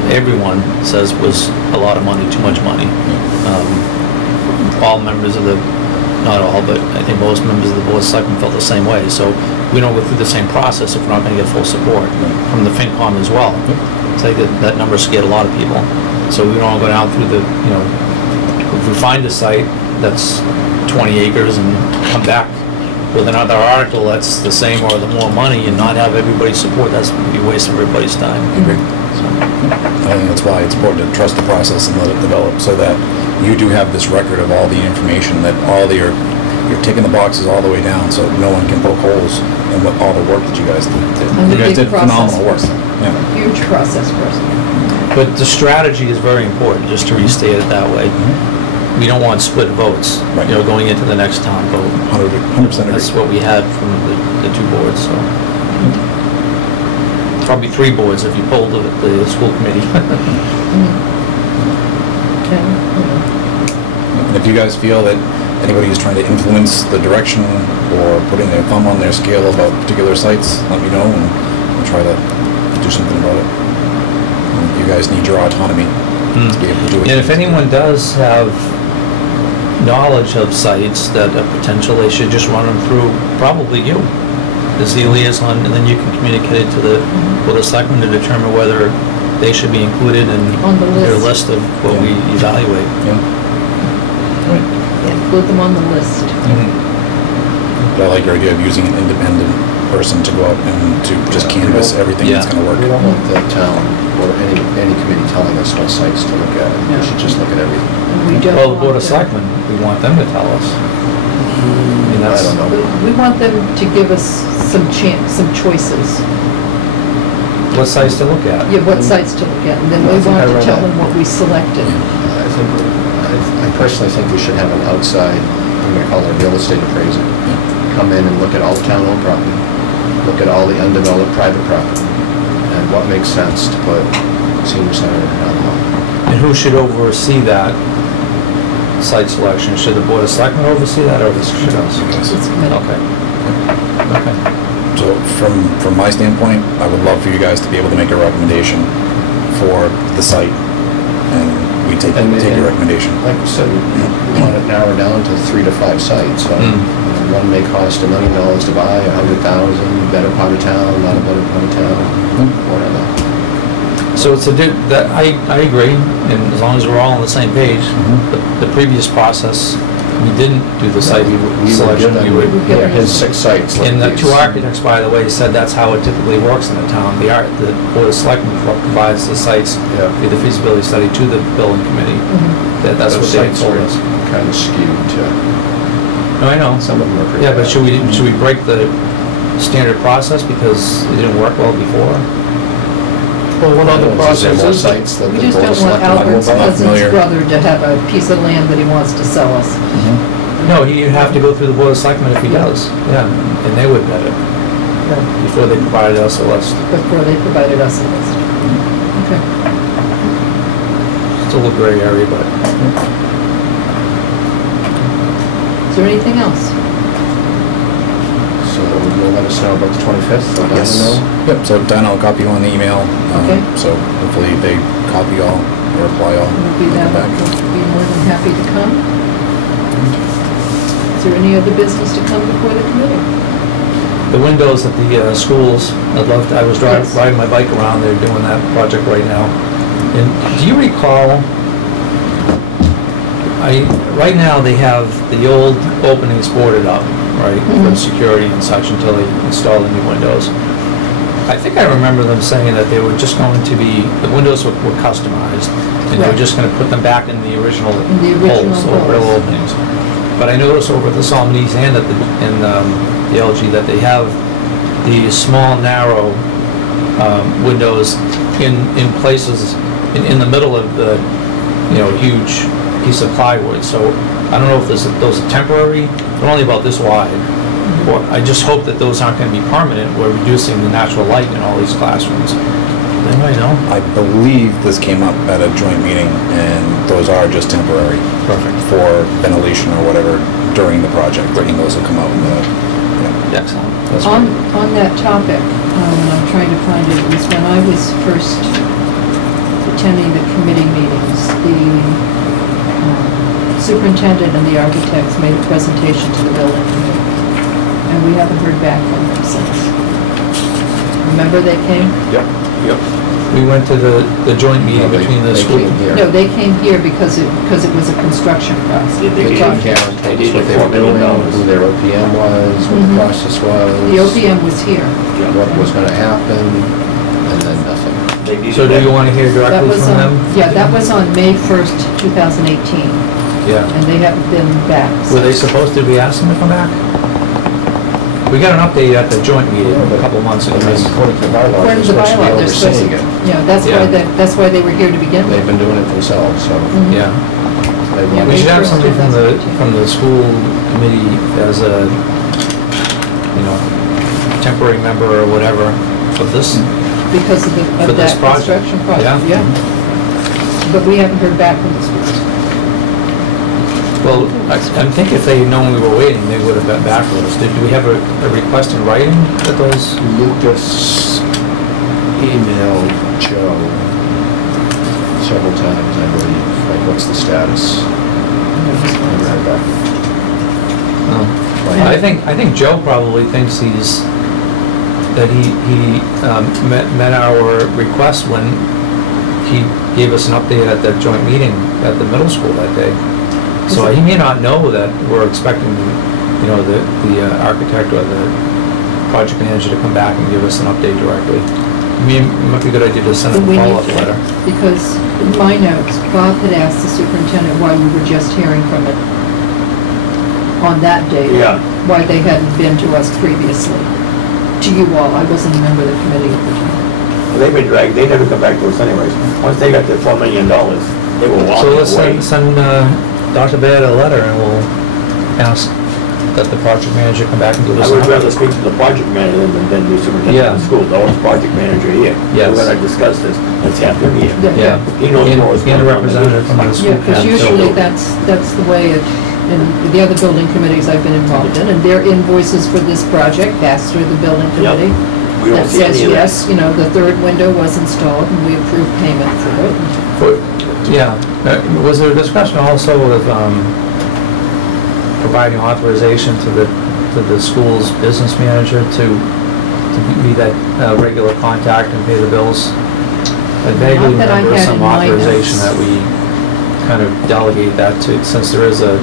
everyone says was a lot of money, too much money. All members of not all, but I think most members of the Board of Selectmen felt the same way. So we don't go through the same process if we're not going to get full support from the FinCom as well. It's like that number scared a lot of people. So we don't go down through if we find a site that's 20 acres and come back with another article that's the same or the more money and not have everybody's support, that's be a waste of everybody's time. I think that's why it's important to trust the process and let it develop, so that you do have this record of all the information, that you're ticking the boxes all the way down, so no one can poke holes in all the work that you guys did. I'm a You guys big did phenomenal work. process person. Yeah. Huge process person. But the strategy is very important, just to restate it that way. We don't want split votes, Right. going into the next town vote. 100% agree. That's what we had from the two boards, so. Probably three boards if you polled the school committee. And if you guys feel that anybody is trying to influence the direction or putting their thumb on their scale about particular sites, let me know and we'll try to do something about it. You guys need your autonomy to be able to do it. And if anyone does have knowledge of sites that are potential, they should just run them through probably you as the liaison, and then you can communicate it to the Board of Selectmen to determine whether they should be included in On the their list. list of what we evaluate. Yeah. Include them on the list. But I like your idea of using an independent person to go out and to just canvass everything that's Yeah. gonna work. We don't want the town or any committee telling us what sites to look at. No. We should just look at everything. We don't Well, the Board of want Selectmen, we want them to tell us. I mean, I that's, don't know. We want them to give us some choices. what sites to look at. Yeah, what sites to look at, and then we I think want I to read tell that. them what we selected. I personally think we should have an outside, I'm gonna call it a real estate appraiser, come in and look at all the town-owned property, look at all the undeveloped private property, and what makes sense to put senior center in town hall. And who should oversee that site selection? Should the Board of Selectmen oversee that, or should us? It's committee. Okay. Okay. So from my standpoint, I would love for you guys to be able to make a recommendation for the site, and we take your recommendation. Like I said, we want it narrowed down to 3 to 5 sites, so one may cost $1 million to buy, 100,000, better part of town, not a better part of town, whatever. So it's I agree, and as long as we're all on the same page, the previous process we didn't do the site We would selection, give we them, would. yeah, his 6 sites. like And the these. 2 architects, by the way, said that's how it typically works in the town. The Board of Selectmen provides the sites, Yeah. the feasibility study to the building committee. That's what Those they sites told are us. kind of skewed to, No, I know. some of them are pretty Yeah, but bad. should we break the standard process because it didn't work well before? Well, what other Is there more processes? sites that We the just Board of don't want Selectmen know Albert's about? cousin's familiar. brother to have a piece of land that he wants to sell us. No, you'd have to go through the Board of Selectmen if he does. Yeah, and they would vet it before they provided us a list. Before they provided us a list. Okay. Still a gray area, but Is there anything else? So you'll let us know about the 25th, so let us Yes. know. Yep, so Dinah will copy you on the email. Okay. So hopefully they copy all, or reply all. We'll be and that, come back. we'll be more than happy to come. Is there any other business to come before the committee? the windows at the schools, I was Yes. riding my bike around, they're doing that project right now. And do you recall, right now they have the old openings boarded up, right, for security and such until they install the new windows. I think I remember them saying that they were just going to be, the windows were customized, and they were Right. just gonna put them back in the original In the original holes, or real holes. openings. But I noticed over at the Solomons and at the LG that they have the small, narrow windows in places, in the middle of the, huge piece of plywood. So I don't know if those are temporary, they're only about this wide. Or I just hope that those aren't gonna be permanent, we're reducing the natural light in all these classrooms. Anybody know? I believe this came up at a joint meeting, and those are just temporary. Perfect. For ventilation or whatever during the project, and those will come out in the, Excellent. That's On, great. on that topic, and I'm trying to find it, was when I was first attending the committee meetings, the superintendent and the architects made a presentation to the building committee, and we haven't heard back from them since. Remember they came? Yep, yep. We went to the joint meeting No, between the they school. came here. No, they came here because it was a construction process. They They did came it. here and They told us did what it they $4 were doing, million. who their OPM was, what the Mhm. process was. The OPM was here. What was gonna happen, and then nothing. They did So it. do you want to hear That directly was from on, them? yeah, that was on May 1st, 2018, Yeah. and they haven't been back. Were they supposed to be asking to come back? We got an update at the joint meeting a couple of months ago. I mean, according to the bylaw, According they're to the supposed to be bylaw, they're supposed overseeing to, it. yeah, that's why they were here to begin with. They've been doing it themselves, so. Mhm. Yeah. they Yeah, We should have May 1st, somebody from the 2018. school committee as a, temporary member or whatever of this. Because of For of this that project. construction project, Yeah. yeah. But we haven't heard back from the schools. Well, I think if they had known we were waiting, they would have been back with us. Do we have a request in writing that those? Lucas emailed Joe several times, I believe, like, what's the status? And right back. I think Joe probably thinks that he met our request when he gave us an update at that joint meeting at the middle school that day. So he may not know that we're expecting, the architect or the project manager to come back and give us an update directly. I mean, it might be a good idea to send But him we a need follow-up to- letter. Because in my notes, Bob had asked the superintendent why we were just hearing from it on that day. Yeah. Why they hadn't been to us previously. To you all, I wasn't a member of the committee at the time. They've been dragged, they never come back to us anyways. Once they got their $4 million, they were So walking let's away. send Dr. Baird a letter and we'll ask that the project manager come back and give I us an would rather update. speak to the project manager than the superintendent Yeah. of the school, though, it's project manager here. Yes. We're gonna discuss this, let's have him here. Yeah. He knows more what's And a going on. representative from the school. Yeah, because council. usually that's the way in the other building committees I've been involved in, and their invoices for this project pass through the building Yep. committee. We don't That see says, any of that. yes, the third window was installed and we approved payment for it. Yeah, was there a discussion also of providing authorization to the school's business manager to be that regular contact and pay the bills? I vaguely Not that I remember had some in my authorization notes. that we kind of delegate that to, since there is a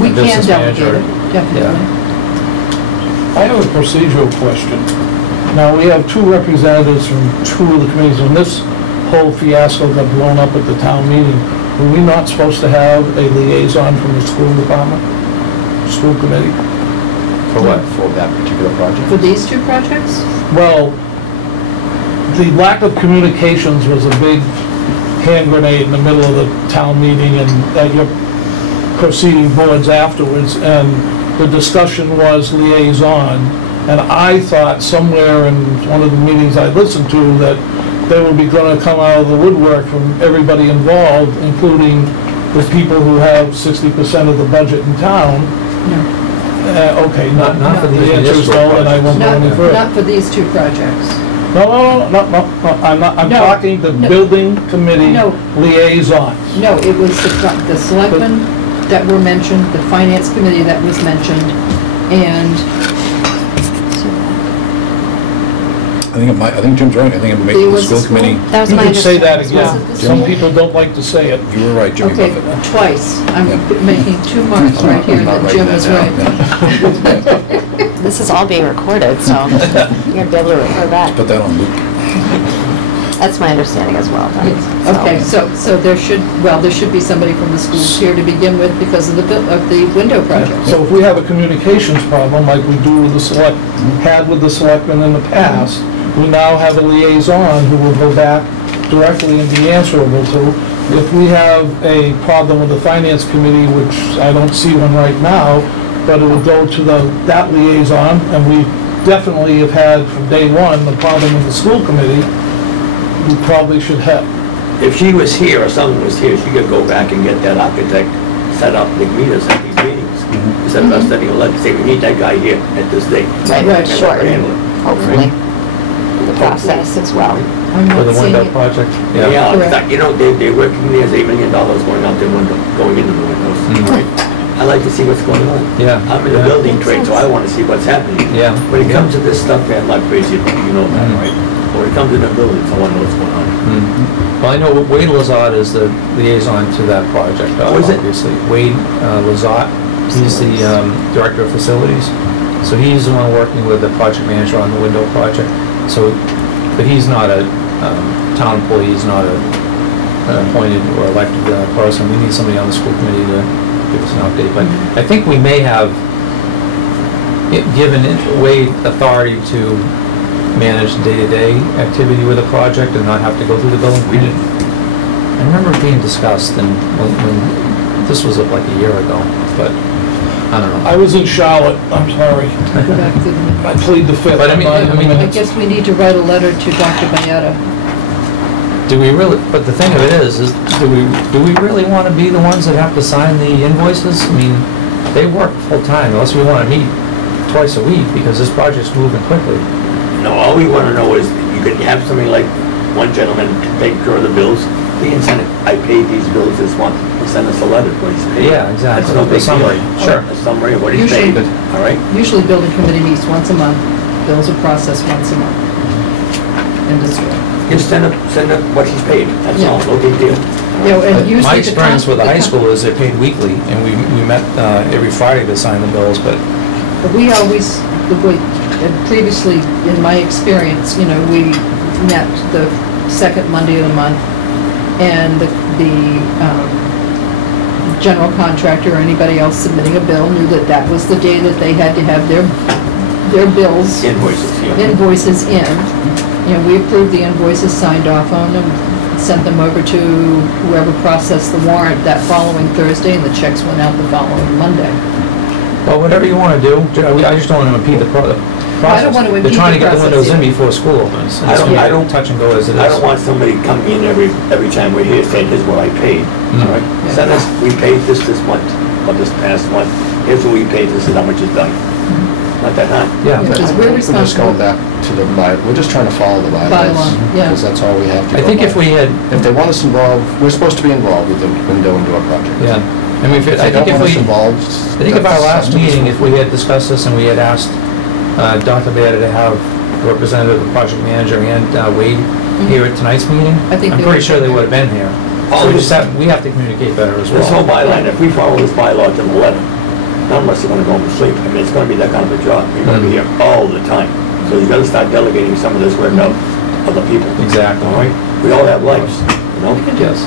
We can business delegate manager. it, definitely. I have a procedural question. Now, we have two representatives from two of the committees. When this whole fiasco got blown up at the town meeting, were we not supposed to have a liaison from the school department, school committee? For what? For that particular project? For these two projects? Well, the lack of communications was a big hand grenade in the middle of the town meeting and at your proceeding boards afterwards, and the discussion was liaison. And I thought somewhere in one of the meetings I listened to that they would be gonna come out of the woodwork from everybody involved, including the people who have 60% of the budget in town. No. Okay, Not for these the answer is municipal no, and I won't go any Not, further. not for these two projects. No, I'm not, I'm No, talking the no. building committee No. liaisons. No, it was the selectmen that were mentioned, the finance committee that was mentioned, and I think Jim's right, I think it may be It the was school the school? committee. That was You my can say that understanding. again. Was it the Some school? people don't like to say it. You were right, Jimmy okay, Buffett. twice. I'm Yeah. making two marks right here Not that Jim writing is that down. right. This is all being recorded, so you're gonna be able to refer back. Put that on loop. That's my understanding as well, then. Okay, so there should be somebody from the schools here to begin with because of the window project. So if we have a communications problem like we do with had with the selectmen in the past, we now have a liaison who will go back directly and be answerable to. If we have a problem with the finance committee, which I don't see one right now, but it will go to that liaison, and we definitely have had from day one the problem with the school committee, we probably should have. If she was here or someone was here, she could go back and get that architect set up, like meet us at these meetings. Instead of us sending a letter, say, we need that guy here at this date. Right, Right. And sure, handle it. hopefully. The process as well. I'm For not the seeing window it. project? Yeah, Correct. you know, they're working, there's $8 million going out their window, going into the windows. Mhm. I like to see what's going on. Yeah. I'm in the yeah. building trade, so I want to see what's happening. Yeah. When it comes to this stuff, man, I'm not crazy about it, you know that, Mhm. right? When it comes to the buildings, I want to know what's going on. Mm. Well, I know Wade Lazat is the liaison to that project, Oh, is it? obviously. Wade Lazat, he's the director of facilities. So he's the one working with the project manager on the window project. So, but he's not a town employee, he's not an appointed or elected person. We need somebody on the school committee to give us an update. But I think we may have given Wade authority to manage day-to-day activity with a project and not have to go through the building. We didn't. I remember it being discussed and when this was like a year ago, but I don't know. I was in Charlotte, I'm sorry. Go back to the- I plead the fifth. But I mean- I'm not in the I minutes. guess we need to write a letter to Dr. Bayetta. Do we really, but the thing of it is do we really want to be the ones that have to sign the invoices? I mean, they work full-time unless we want to meet twice a week because this project's moving quickly. No, all we want to know is, you could have somebody like one gentleman take care of the bills, he can send it, I paid these bills this month, and send us a letter, what he's paid. Yeah, exactly. That's no A big deal. summary, sure. A summary of what he's Usually- paid, all right? Usually building committee meets once a month, bills are processed once a month. End of story. Just send up what he's paid, that's Yeah. all, no big deal. You know, and usually My the experience con- with the high con- school is they're paid weekly and we met every Friday to sign the bills, but But we always, the way, and previously, in my experience, you know, we met the second Monday of the month, and the general contractor or anybody else submitting a bill knew that that was the day that they had to have their bills, Invoices, yeah. invoices in. You know, we approved the invoices, signed off on them, sent them over to whoever processed the warrant that following Thursday, and the checks went out the following Monday. well, whatever you want to do, I just don't want to impede the process. I don't want to impede They're trying to the get the windows process, in yeah. before school opens. I don't- touch and go as it is. I don't want somebody coming in every time we're here saying, here's what I paid, all right? Yeah. Send us, we paid this month, or this past month, here's what we paid, this is how much is done. Not that hard. Yeah. Yeah. Because we're We're just responsible. going back to the we're just trying to follow the bylaws. Bylaw, yeah. Because that's all we have to go I think if by. we had, If they want us involved, we're supposed to be involved with the window and door project. yeah, I mean, If I they don't think if want us we, involved. I think if our that's last up to the meeting, school. if we had discussed this and we had asked Dr. Baeta to have a representative, the project manager, and Wade here at tonight's meeting, I think I'm they pretty would've sure they been would have been here. Oh, So this- we have to communicate better as well. This whole bylaw, if we follow this bylaw to the letter, none of us are gonna go home and sleep. I mean, it's gonna be that kind of a job. You're gonna be here all the time. So you gotta start delegating some of this work out to other people. Exactly. All right? We all have lives, you know? We can do Yes.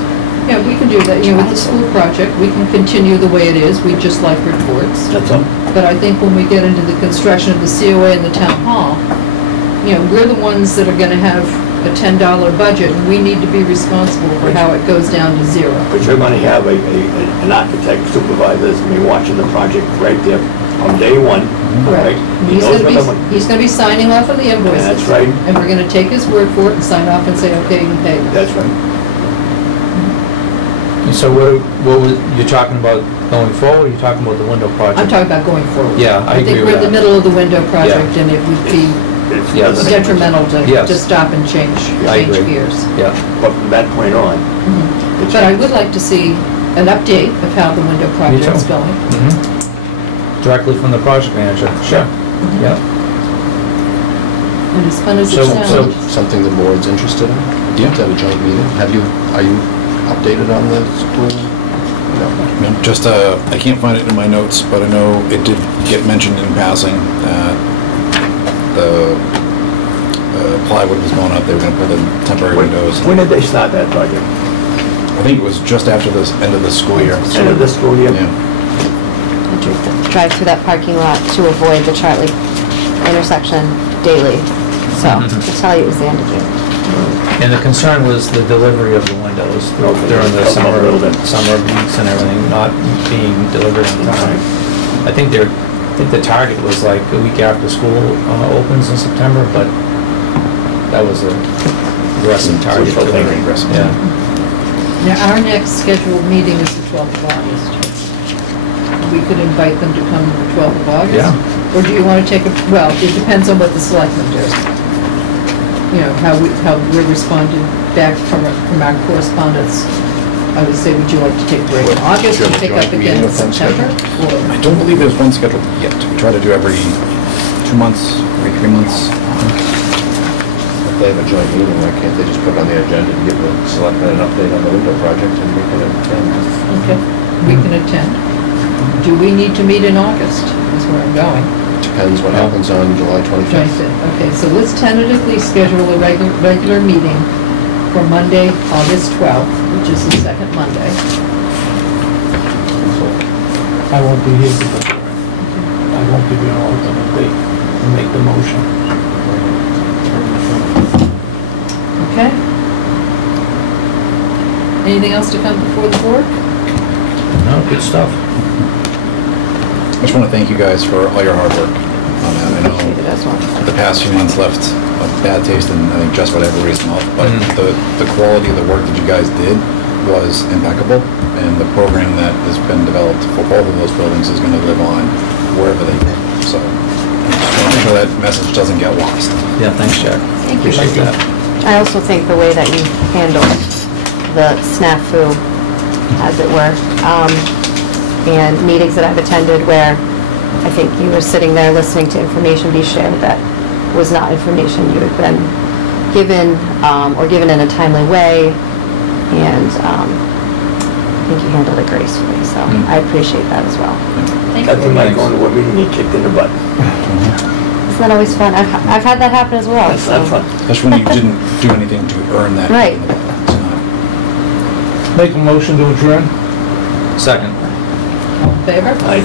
Yeah, we can do that, you know, with the school project, we can continue the way it is, we just like reports. That's all. But I think when we get into the construction of the COA and the town hall, you know, we're the ones that are gonna have a $10 budget, and we need to be responsible for how it goes down to zero. But you're gonna have an architect supervisor that's gonna be watching the project right there on day one, all right? He knows what the He's gonna be signing off on the invoices. That's right. And we're gonna take his word for it and sign off and say, okay, you can pay this. That's right. So what was, you're talking about going forward, or you're talking about the window project? I'm talking about going forward. Yeah, I agree think with we're in the that. middle of the window project, and it would be It's- Yes. doesn't make much detrimental to Yes. stop and change I agree. gears. Yeah, sense. But from that point on, it's... But I would like to see an update of how the window project's too. going. directly from the project manager, sure, yeah. And as fun as it So- sounds. Something the board's interested in? Yeah. To have a joint meeting? Are you updated on the school? No. No, just, I can't find it in my notes, but I know it did get mentioned in passing that the plywood was going up, they were gonna put in temporary windows. When did they start that project? I think it was just after the end of the school year. End of this school year? Yeah. Drive through that parking lot to avoid the Charlie intersection daily. So, to tell you it was the end of June. And the concern was the delivery of the windows Okay. during the Help them a little bit. summer weeks and everything, not being delivered on time. I think the target was like a week after school opens in September, but that was a aggressive target. Wishful too. thinking. Yeah. Now, our next scheduled meeting is the 12th of August. We could invite them to come on the 12th of August? Yeah. Or do you want to take a, well, it depends on what the selectmen do. You know, how we're responded back from our correspondence. I would say, would you like to take a break in August Do you and have a pick up joint meeting again in with them September? I Or, don't believe there's one scheduled yet. We try to do every 2 months, every 3 months. If they have a joint meeting, why can't they just put it on the agenda to give the selectmen an update on the window project and we can attend? okay, we can attend. Do we need to meet in August, is where I'm going? Depends what happens on July 25th. 25th. Okay, so let's tentatively schedule a regular meeting for Monday, August 12th, which is the second Monday. I won't be here because I won't give you an alternate date and make the motion. Okay? Anything else to come before the board? No, good stuff. I just want to thank you guys for all your hard work on that. I Appreciate it know as well. the past few months left a bad taste in, I think, just about everybody's mouth, but the quality of the work that you guys did was impeccable, and the program that has been developed for both of those buildings is going to live on wherever they go. So, I just want to make sure that message doesn't get lost. Yeah, thanks, Jack. Thank you. Appreciate that. I also think the way that you handled the snafu, as it were, and meetings that I've attended where I think you were sitting there listening to information be shared that was not information you had been given, or given in a timely way, and I think you handled it gracefully, so I appreciate that as well. Thank you. Nothing like going to a meeting and get kicked in the butt. Isn't that always fun? I've had that happen as well. That's not so- fun. Especially when you didn't do anything to earn that. Right. It's not- Make a motion to adjourn? Second. All in favor? I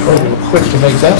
Quick to make that.